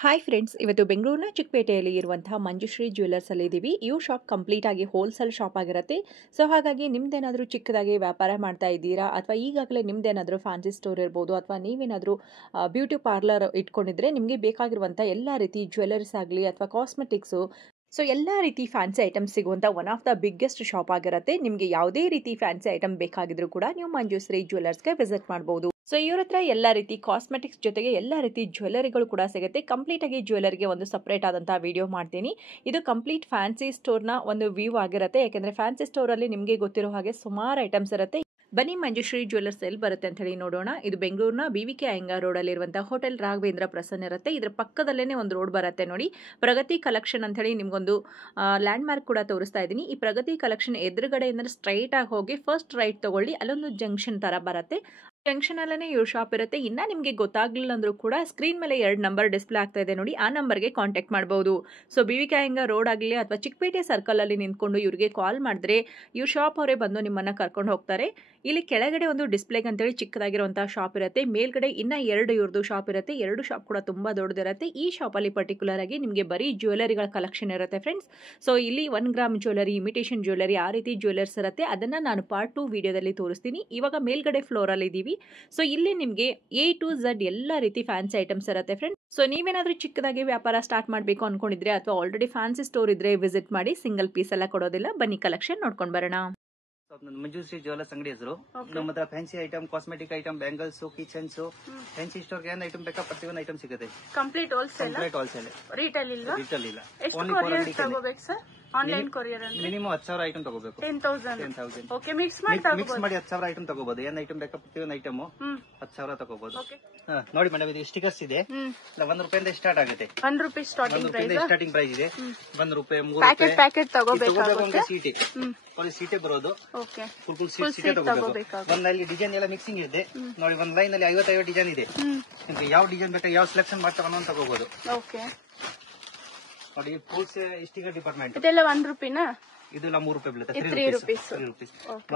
Hi friends, ಇವತ್ತು ಬೆಂಗಳೂರಿನ ಚಿಕ್ಕಪೇಟೆಯಲ್ಲಿ ಇರುವಂತಹ ಮಂಜುಶ್ರೀ ಜ್ಯುವೆಲ್ಲರ್ಸ್ ಅಲ್ಲಿ ಇದ್ದೀವಿ. ಈ ಶಾಪ್ ಕಂಪ್ಲೀಟ್ ಆಗಿ ಹೋಲ್ಸೇಲ್ ಶಾಪ್ ಆಗಿರುತ್ತೆ. ಸೊ ಹಾಗಾಗಿ ನಿಮ್ದೇನಾದರೂ ಚಿಕ್ಕದಾಗಿ ವ್ಯಾಪಾರ ಮಾಡ್ತಾ ಇದ್ದೀರಾ ಅಥವಾ ಈಗಾಗಲೇ ನಿಮ್ದೇನಾದರೂ ಫ್ಯಾನ್ಸಿ ಸ್ಟೋರ್ ಇರ್ಬೋದು ಅಥವಾ ನೀವೇನಾದರೂ ಬ್ಯೂಟಿ ಪಾರ್ಲರ್ ಇಟ್ಕೊಂಡಿದ್ರೆ ನಿಮಗೆ ಬೇಕಾಗಿರುವಂಥ ಎಲ್ಲ ರೀತಿ ಜ್ಯುವೆಲ್ಲರ್ಸ್ ಆಗಲಿ ಅಥವಾ ಕಾಸ್ಮೆಟಿಕ್ಸು, ಸೊ ಎಲ್ಲ ರೀತಿ ಫ್ಯಾನ್ಸಿ ಐಟಮ್ಸ್ ಸಿಗುವಂಥ one of the biggest shop ಆಗಿರುತ್ತೆ. ನಿಮಗೆ ಯಾವುದೇ ರೀತಿ ಫ್ಯಾನ್ಸಿ ಐಟಮ್ ಬೇಕಾಗಿದ್ರೂ ಕೂಡ ನೀವು ಮಂಜುಶ್ರೀ ಜ್ಯುವೆಲ್ಲರ್ಸ್ಗೆ ವಿಸಿಟ್ ಮಾಡಬಹುದು. ಸೊ ಇವ್ರ ಹತ್ರ ಎಲ್ಲ ರೀತಿ ಕಾಸ್ಮೆಟಿಕ್ಸ್ ಜೊತೆಗೆ ಎಲ್ಲ ರೀತಿ ಜ್ಯುವೆಲ್ಲರಿಗಳು ಕೂಡ ಸಿಗುತ್ತೆ. ಕಂಪ್ಲೀಟ್ ಆಗಿ ಜ್ಯುವೆಲ್ಲರಿಗೆ ಒಂದು ಸಪ್ರೇಟ್ ಆದಂತಹ ವಿಡಿಯೋ ಮಾಡ್ತೀನಿ. ಇದು ಕಂಪ್ಲೀಟ್ ಫ್ಯಾನ್ಸಿ ಸ್ಟೋರ್ನ ಒಂದು ವ್ಯೂ ಆಗಿರುತ್ತೆ. ಯಾಕೆಂದ್ರೆ ಫ್ಯಾನ್ಸಿ ಸ್ಟೋರ್ ಅಲ್ಲಿ ನಿಮಗೆ ಗೊತ್ತಿರೋ ಹಾಗೆ ಸುಮಾರು ಐಟಮ್ಸ್ ಇರುತ್ತೆ. ಬನ್ನಿ ಮಂಜುಶ್ರೀ ಜ್ಯುವೆಲ್ಲರ್ಸ್ ಎಲ್ಲಿ ಬರುತ್ತೆ ಅಂತ ಹೇಳಿ ನೋಡೋಣ. ಇದು ಬೆಂಗಳೂರಿನ BVK ಅಯ್ಯಂಗಾರ್ ರೋಡ್ ಅಲ್ಲಿ ಇರುವಂತಹ ಹೋಟೆಲ್ ರಾಘವೇಂದ್ರ ಪ್ರಸನ್ನ ಇರುತ್ತೆ. ಇದ್ರ ಪಕ್ಕದಲ್ಲೇನೆ ಒಂದು ರೋಡ್ ಬರುತ್ತೆ ನೋಡಿ, ಪ್ರಗತಿ ಕಲೆಕ್ಷನ್ ಅಂತ ಹೇಳಿ ನಿಮ್ಗೊಂದು ಲ್ಯಾಂಡ್ ಮಾರ್ಕ್ ಕೂಡ ತೋರಿಸ್ತಾ ಇದ್ದೀನಿ. ಈ ಪ್ರಗತಿ ಕಲೆಕ್ಷನ್ ಎದುರುಗಡೆಯಿಂದ ಸ್ಟ್ರೈಟ್ ಆಗಿ ಹೋಗಿ ಫಸ್ಟ್ ರೈಟ್ ತಗೊಳ್ಳಿ, ಅಲ್ಲೊಂದು ಜಂಕ್ಷನ್ ತರ ಬರುತ್ತೆ. ಜಂಕ್ಷನ್ ಅಲ್ಲೇ ಇವ್ರ ಶಾಪ್ ಇರುತ್ತೆ. ಇನ್ನ ನಿಮಗೆ ಗೊತ್ತಾಗ್ಲಿಲ್ಲ ಅಂದ್ರೂ ಕೂಡ ಸ್ಕ್ರೀನ್ ಮೇಲೆ 2 ನಂಬರ್ ಡಿಸ್ಪ್ಲೇ ಆಗ್ತಾ ಇದೆ ನೋಡಿ, ಆ ನಂಬರ್ಗೆ ಕಾಂಟ್ಯಾಕ್ಟ್ ಮಾಡಬಹುದು. ಸೊ BVK ಅಯ್ಯಂಗಾರ್ ರೋಡ್ ಆಗಲಿ ಅಥವಾ ಚಿಕ್ಕಪೇಟೆ ಸರ್ಕಲ್ ಅಲ್ಲಿ ನಿಂತ್ಕೊಂಡು ಇವ್ರಿಗೆ ಕಾಲ್ ಮಾಡಿದ್ರೆ ಇವ್ರ ಶಾಪ್ ಅವರೇ ಬಂದು ನಿಮ್ಮನ್ನ ಕರ್ಕೊಂಡು ಹೋಗ್ತಾರೆ. ಇಲ್ಲಿ ಕೆಳಗಡೆ ಒಂದು ಡಿಸ್ಪ್ಲೇಗೆ ಅಂತೇಳಿ ಚಿಕ್ಕದಾಗಿರುವಂತಹ ಶಾಪ್ ಇರುತ್ತೆ, ಮೇಲ್ಗಡೆ ಇನ್ನ 2 ಇವ್ರದ್ದು ಶಾಪ್ ಇರುತ್ತೆ. 2 ಶಾಪ್ ಕೂಡ ತುಂಬಾ ದೊಡ್ಡದಿರುತ್ತೆ. ಈ ಶಾಪ್ ಅಲ್ಲಿ ಪರ್ಟಿಕ್ಯುಲರ್ ಆಗಿ ನಿಮಗೆ ಬರೀ ಜ್ಯುವೆಲ್ಲರಿಗಳ ಕಲೆಕ್ಷನ್ ಇರುತ್ತೆ ಫ್ರೆಂಡ್ಸ್. ಸೊ ಇಲ್ಲಿ 1 ಗ್ರಾಮ್ ಜ್ಯುವೆಲ್ಲರಿ, ಇಮಿಟೇಷನ್ ಜ್ಯುವೆಲ್ಲರಿ, ಆ ರೀತಿ ಜ್ಯುವೆಲ್ಲರ್ಸ್ ಇರುತ್ತೆ. ಅದನ್ನ ನಾನು ಪಾರ್ಟ್ 2 ವಿಡಿಯೋದಲ್ಲಿ ತೋರಿಸ್ತೀನಿ. ಇವಾಗ ಮೇಲ್ಗಡೆ ಫ್ಲೋರ್ ಅಲ್ಲಿ ಇದೀವಿ. ಸೊ ಇಲ್ಲಿ ನಿಮಗೆ A to Z ಎಲ್ಲ ರೀತಿ ಫ್ಯಾನ್ಸಿ ಐಟಮ್ಸ್ ಇರುತ್ತೆ ಫ್ರೆಂಡ್ಸ್. ಸೊ ನೀವೇನಾದ್ರೂ ಚಿಕ್ಕದಾಗಿ ವ್ಯಾಪಾರ ಸ್ಟಾರ್ಟ್ ಮಾಡಬೇಕು ಅನ್ಕೊಂಡಿದ್ರೆ ಅಥವಾ ಆಲ್ರೆಡಿ ಫ್ಯಾನ್ಸಿ ಸ್ಟೋರ್ ಇದ್ರೆ ವಿಸಿಟ್ ಮಾಡಿ, ಸಿಂಗಲ್ ಪೀಸ್ ಎಲ್ಲ ಕೊಡೋದಿಲ್ಲ. ಬನ್ನಿ ಕಲೆಕ್ಷನ್ ನೋಡ್ಕೊಂಡು ಬರೋಣ. ಮಂಜುಶ್ರೀ ಜ್ಯುವೆಲ್ಲರ್ಸ್ ಅಂಗಡಿ ಹೆಸರು. ನಮ್ಮ ಹತ್ರ fancy item, cosmetic item, bangles, kitchens, fancy store ಏನ್ ಐಟಮ್ ಬೇಕಾ ಪ್ರತಿಯೊಂದು ಐಟಮ್ ಸಿಗುತ್ತೆ. Complete wholesale. ರಿಟೇಲ್ ಇಲ್ಲ. ರಿಟೇಲ್ ಇಲ್ಲ. ಎಷ್ಟು ಕೊರಿಯರ್ ತಗೋಬೇಕು ಸರ್? ಆನ್ಲೈನ್ ಕೊರಿಯರ್ ಅಂದ್ರೆ ಮಿನಿಮಮ್ 10,000 ಐಟಮ್ ತಗೋಬೇಕು. 10,000. ಓಕೆ, ಮಿಕ್ಸ್ ಮಾಡಿ 10,000 ಐಟಮ್ ತಗೋಬಹುದು. ಏನ್ ಐಟಮ್ ಬೇಕಾ ಪ್ರತಿಯೊಂದು ಐಟಮ್ 10,000 ತಗೋಬಹುದು. ನೋಡಿ ಮೇಡಮ್, ಇದು ಸ್ಟಿಕರ್ಸ್ ಇದೆ. 1 ರೂಪಾಯಿಂದ ಸ್ಟಾರ್ಟ್ ಆಗುತ್ತೆ. 1 ರೂಪಾಯಿ ಸ್ಟಾರ್ಟಿಂಗ್ ಪ್ರೈಸ್ ಇದೆ. 1 ರೂಪಾಯಿ, 3 ರೂಪಾಯಿ ಪ್ಯಾಕೆಟ್ ತಗೋಬೇಕಾಗುತ್ತೆ. ಸೀಟೆ ಬರೋದು. ಓಕೆ, ಫುಲ್ ಸೀಟೆ ತಗೋಬೇಕು. ಒಂದಲ್ಲಿ ಡಿಸೈನ್ ಎಲ್ಲ ಮಿಕ್ಸಿಂಗ್ ಇದೆ ನೋಡಿ. ಒಂದ್ ಲೈನ್ ಅಲ್ಲಿ 55 ಡಿಸೈನ್ ಇದೆ. ನಿಮ್ಗೆ ಯಾವ ಡಿಸೈನ್ ಬೇಕಾ, ಯಾವ ಸೆಲೆಕ್ಷನ್ ಮಾಡ್ತಾ ತಗೋಬಹುದು. ಓಕೆ ನೋಡಿ, ಫುಲ್ ಸ್ಟಿಕರ್ ಡಿಪಾರ್ಟ್ಮೆಂಟ್. ಇದೆಲ್ಲ 1 ರೂಪಾಯಿನಾ? ಇದೆಲ್ಲ 3 ರೂಪಾಯಿ ಬೀಳುತ್ತೆ. 3 ರೂಪೀಸ್.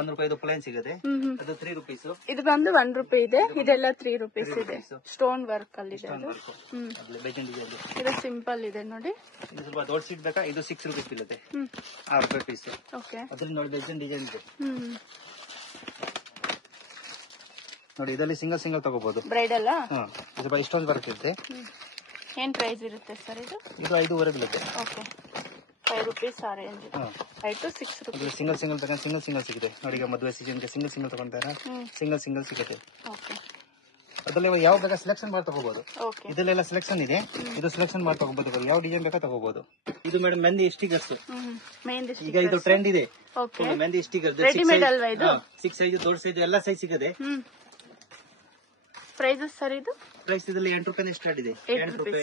1 ರೂಪಾಯಿ ಪ್ಲೇನ್ ಸಿಗುತ್ತೆ, ಅದು 3 ರೂಪೀಸ್. ಇದು ಬಂದು 1 ರೂಪಾಯಿ ಇದೆ. ಇದೆಲ್ಲ 3 ರೂಪೀಸ್ ಇದೆ. ಸ್ಟೋನ್ ವರ್ಕ್ ಅಲ್ಲಿ ಇದೆ. ಇದು ಸಿಂಪಲ್ ಇದೆ ನೋಡಿ. ಇದು ಸ್ವಲ್ಪ ದೊಡ್ಡ ಸೀಟ್ ಬೇಕಾ, ಇದು 6 ರೂಪೀಸ್ ಬೀಳುತ್ತೆ. 6 ರೂಪಾಯಿ ಪೀಸ್. ಓಕೆ, ಅದ್ರಲ್ಲಿ ನೋಡಿ ಡಿಸೈನ್ ಇದೆ ನೋಡಿ. ಇದರಲ್ಲಿ ಸಿಂಗಲ್ ತಗೋಬಹುದು. ಬ್ರೈಡಲ್ ಸ್ವಲ್ಪ ಇಷ್ಟೊಂದು ಬರುತ್ತೆ. ಏನ್ ಪ್ರೈಸ್ ಇರುತ್ತೆ ಸರ್ ಇದು? ಇದು 5.5 ಬೀಳುತ್ತೆ. Okay, 5 rupees orange. 5 to 6 rupees. Single ತಗೊಂಡು ಸಿಂಗಲ್ ಸಿಗುತ್ತೆ ನೋಡಿ. ಈಗ ಮದುವೆ ಸೀಸನ್ಗೆ ಸಿಂಗಲ್ ತಗೊಂತಾರೆ, ಸಿಂಗಲ್ ಸಿಗುತ್ತೆ. ಓಕೆ, ಅದರಲ್ಲಿ ಯಾವ ಬೇಕಾ ಸೆಲೆಕ್ಷನ್ ಮಾಡಿ ತಗೋಬಹುದು. ಇದರಲ್ಲೆಲ್ಲ ಸೆಲೆಕ್ಷನ್ ಇದೆ. ಇದು ಸೆಲೆಕ್ಷನ್ ಮಾಡಿ ತಗೋಬಹುದು, ಯಾವ ಡಿಸೈನ್ ಬೇಕಾ ತಗೋಬಹುದು. ಇದು ಮೇಡಮ್ ಮೆಹಂದಿ ಸ್ಟಿಕರ್ಸ್. ಈಗ ಇದು ಟ್ರೆಂಡ್ ಇದೆ. ಮೆಹಂದಿ ಸ್ಟಿಕರ್ 6 ಸೈಜ್, ದೊಡ್ಡ ಸೈಜ್, ಎಲ್ಲ ಸೈಜ್ ಸಿಗುತ್ತೆ. ಪ್ರೈಸಸ್ ಸರ್ ಇದು? ಪ್ರೈಸ್ ಇದರಲ್ಲಿ 8 ರೂಪಾಯಿ ಸ್ಟಾರ್ಟ್ ಇದೆ. 8 ರೂಪಾಯಿ,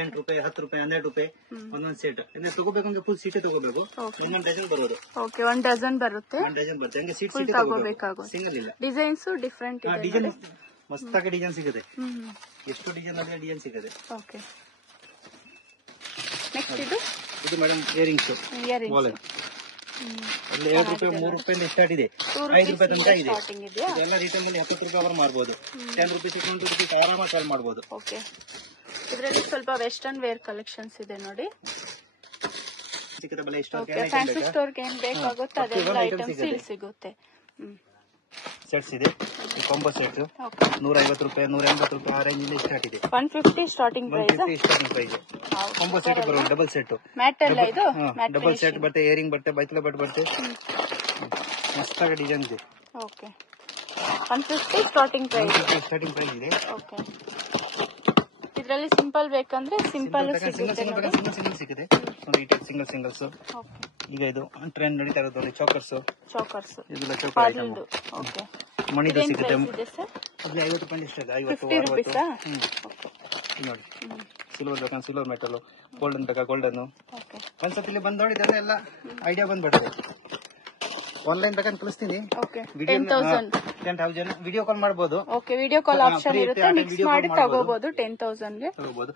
8 ರೂಪಾಯಿ, 10 ರೂಪಾಯಿ, 12 ರೂಪಾಯಿ ಒಂದೊಂದು ಸೆಟ್. ತಗೋಬೇಕಂದ್ರೆ ಫುಲ್ ಸೀಟೆ ತಗೋಬೇಕು. ಇನ್ನೊಂದು ಡಜನ್ ಬರೋದು. ಓಕೆ, 1 ಡಜನ್ ಬರುತ್ತೆ. 1 ಡಜನ್ ಬರುತ್ತೆ. ಹಂಗೆ ಸೀಟ್ ತಗೋಬೇಕಾಗುತ್ತೆ. ಸಿಂಗಲ್ ಇಲ್ಲ. ಡಿಸೈನ್ಸ್ ಡಿಫ್ರೆಂಟ್ ಇದೆ. ಡಿಸೈನ್ ಮಸ್ತಾಗಿ ಡಿಸೈನ್ ಸಿಗುತ್ತೆ. ಎಷ್ಟು ಡಿಸೈನ್ ಅಲ್ಲಿ ಡಿಸೈನ್ ಸಿಗುತ್ತೆ. ಓಕೆ, ನೆಕ್ಸ್ಟ್ ಇದು ಮೇಡಮ್ ಇಯರಿಂಗ್ಸ್. ಅಲ್ಲಿ 2 ರೂಪಾಯಿ, 3 ರೂಪಾಯಿಂದ ಸ್ಟಾರ್ಟ್ ಇದೆ. 5 ರೂಪಾಯಿ ತನಕ ಇದೆ. ಇದೆಲ್ಲ ರಿಟೇಲ್ ಅಲ್ಲಿ 70 ರೂಪಾಯಿ ಅವರ್ ಮಾಡಬಹುದು. 10 ರೂಪಾಯಿ, 20 ರೂಪಾಯಿ ಆರಾಮಾಗಿ ಸೇಲ್ ಮಾಡಬಹುದು. ಓಕೆ, ಇದರಲ್ಲಿ ಸ್ವಲ್ಪ ವೆಸ್ಟರ್ನ್ ವೇರ್ ಕಲೆಕ್ಷನ್ಸ್ ಇದೆ ನೋಡಿ. ಫ್ಯಾನ್ಸಿ ಸ್ಟೋರ್ಗೆ ಏನ್ ಬೇಕಾಗುತ್ತೋ ಅದೆಲ್ಲ ಐಟಮ್ಸ್ ಇಲ್ಲಿ ಸಿಗುತ್ತೆ. ಸೆಟ್ಸ್ ಇದೆ. ಕಾಂಬೋ ಸೆಟ್ 150 ರೂಪಾಯಿ, 180 ರೂಪಾಯಿ ಆ ರೇಂಜ್ ಇಂದ ಸ್ಟಾರ್ಟ್ ಇದೆ. 150 ಸ್ಟಾರ್ಟಿಂಗ್ ಪ್ರೈಸ್. ಕಾಂಬೋ ಸೆಟ್ ಬರೋದು, ಡಬಲ್ ಸೆಟ್. ಮ್ಯಾಟ್ ಎಲ್ಲ ಇದು ಡಬಲ್ ಸೆಟ್ ಬರುತ್ತೆ. ಏರಿಂಗ್ ಬರುತ್ತೆ, ಬೈತಲ ಬಟ್ಟೆ ಬರುತ್ತೆ. ಮಸ್ತಾಗಿ ಡಿಸೈನ್ ಇದೆ. ಓಕೆ, 150 ಸ್ಟಾರ್ಟಿಂಗ್ ಪ್ರೈಸ್ ಇದೆ. ಓಕೆ, ಇದರಲ್ಲಿ ಸಿಂಪಲ್ ಬೇಕಂದ್ರೆ ಸಿಂಪಲ್ ಸಿಗುತ್ತೆ. ಸಿಗುತ್ತೆ ನೋಡಿ. ಸಿಂಗಲ್ಸ್. ಈಗ ಇದು ಟ್ರೆಂಡ್ ನಡೀತಾ ಇರೋದು ನೋಡಿ, ಚೋಕರ್ಸ್. ಇದೆಲ್ಲ ಚೋಕರ್ ಐಟಮ್. ಓಕೆ, ಮಣಿದು ಸಿಗುತ್ತೆ. ಅದ್ರಲ್ಲಿ 50 ರೂಪಾಯಿ ಇಷ್ಟ ಇದೆ. 50 ನೋಡಿ. ಸಿಲ್ವರ್ ಬೇಕಾ ಸಿಲ್ವರ್ ಮೆಟಲ್, ಗೋಲ್ಡನ್ ಬೇಕಾ ಗೋಲ್ಡನ್. ಒಂದ್ಸತಿ ಬಂದ್ ನೋಡಿ, ಎಲ್ಲ ಐಡಿಯಾ ಬಂದ್ಬಿಡ್ತದೆ. ಆನ್ಲೈನ್ ಬೇಕಂತ ಕಳಿಸ್ತೀನಿ. 10,000 ವಿಡಿಯೋ ಕಾಲ್ ಮಾಡಬಹುದು. ಓಕೆ, ವಿಡಿಯೋ ಕಾಲ್ ಆಪ್ಷನ್ ಇರುತ್ತೆ. ಮಿಕ್ಸ್ ಮಾಡಿ ತಗೋಬಹುದು. 10,000 ಗೆ ತಗೋಬಹುದು.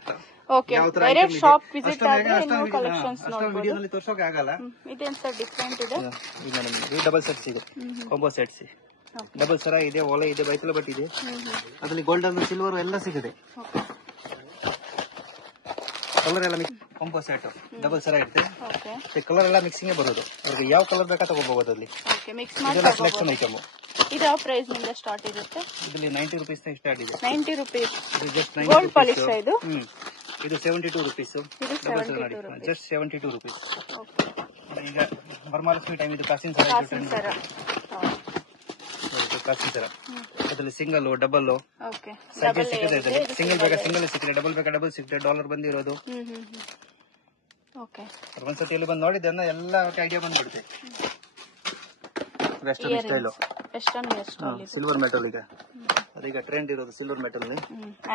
ಓಕೆ, ಡೈರೆಕ್ಟ್ ಶಾಪ್ ವಿಸಿಟ್ ಆದ್ರೆ ನೀವು ಕಲೆಕ್ಷನ್ಸ್ ನೋಡಬಹುದು. ವಿಡಿಯೋದಲ್ಲಿ ತೋರಿಸೋಕೆ ಆಗಲ್ಲ. ಇದೇನ್ ಸರ್ ಡಿಫರೆಂಟ್ ಇದೆ? ಈ ಡಬಲ್ ಸೆಟ್ಸ್ ಇದೆ, ಕಾಂಬೋ ಸೆಟ್ಸ್. ಡಬಲ್ ಸರ ಇದೆ, ಒಲೆ ಇದೆ, ಬೈತಲ ಬಟ್ ಇದೆ. ಅದರಲ್ಲಿ ಗೋಲ್ಡನ್, ಸಿಲ್ವರ್ ಎಲ್ಲ ಸಿಗುತ್ತೆ. ಕಲರ್ ಎಲ್ಲ ಕಾಂಬೋ ಸೆಟ್ ಡಬಲ್ ಸರ ಇರುತ್ತೆ ಓಕೆ ಕಲರ್ ಎಲ್ಲ ಮಿಕ್ಸಿಂಗ್ ಬರೋದು ಅವ್ರಿಗೆ ಯಾವ ಕಲರ್ ಬೇಕಾ ತಗೋಬಹುದು ಅಲ್ಲಿ ಓಕೆ ಮಿಕ್ಸ್ ಮಾಡಿ ಇದೆಲ್ಲ ಸೆಲೆಕ್ಷನ್ ಐಟಮ್ ಇದು ಯಾವ ಪ್ರೈಸ್ ನಿಂದ ಸ್ಟಾರ್ಟ್ ಇರುತ್ತೆ ಇದರಲ್ಲಿ 90 ರೂಪೀಸ್ ಸ್ಟಾರ್ಟ್ ಇದೆ 90 ರೂಪೀಸ್ ಇದು ಜಸ್ಟ್ ಗೋಲ್ಡ್ ಪಾಲಿಶ್ ಇದು ಇದು 72 ರೂಪೀಸ್ ಇದು 72 ಜಸ್ಟ್ 72 ರೂಪೀಸ್ ಓಕೆ ಈಗ ವರಮಹಾಲಕ್ಷ್ಮಿ ಟೈಮ್ ಇದು ಕಾಸಿನ ಸರ ಕಾಸಿನ ಸರ ಅದರಲ್ಲಿ ಸಿಂಗಲ್ ಡಬಲ್ ಓಕೆ ಸೈಜ್ ಸಿಗುತ್ತೆ ಇದರಲ್ಲಿ ಸಿಂಗಲ್ ಬೇಕಾ ಸಿಂಗಲ್ ಸಿಗುತ್ತೆ ಡಬಲ್ ಬೇಕಾ ಡಬಲ್ ಸಿಗುತ್ತೆ ಡಾಲರ್ ಬಂದಿರೋದು ಓಕೆ ಒಂದ್ಸತಿ ಇಲ್ಲಿ ಬಂದು ನೋಡಿದ್ದೆ ಎಲ್ಲ ಐಡಿಯಾ ಬಂದ್ಬಿಡುತ್ತೆ ವೆಸ್ಟರ್ನ್ ಸ್ಟೈಲು ಸಿಲ್ವರ್ ಮೆಟಲ್ ಈಗ ಅದೀಗ ಟ್ರೆಂಡ್ ಇರೋದು ಸಿಲ್ವರ್ ಮೆಟಲ್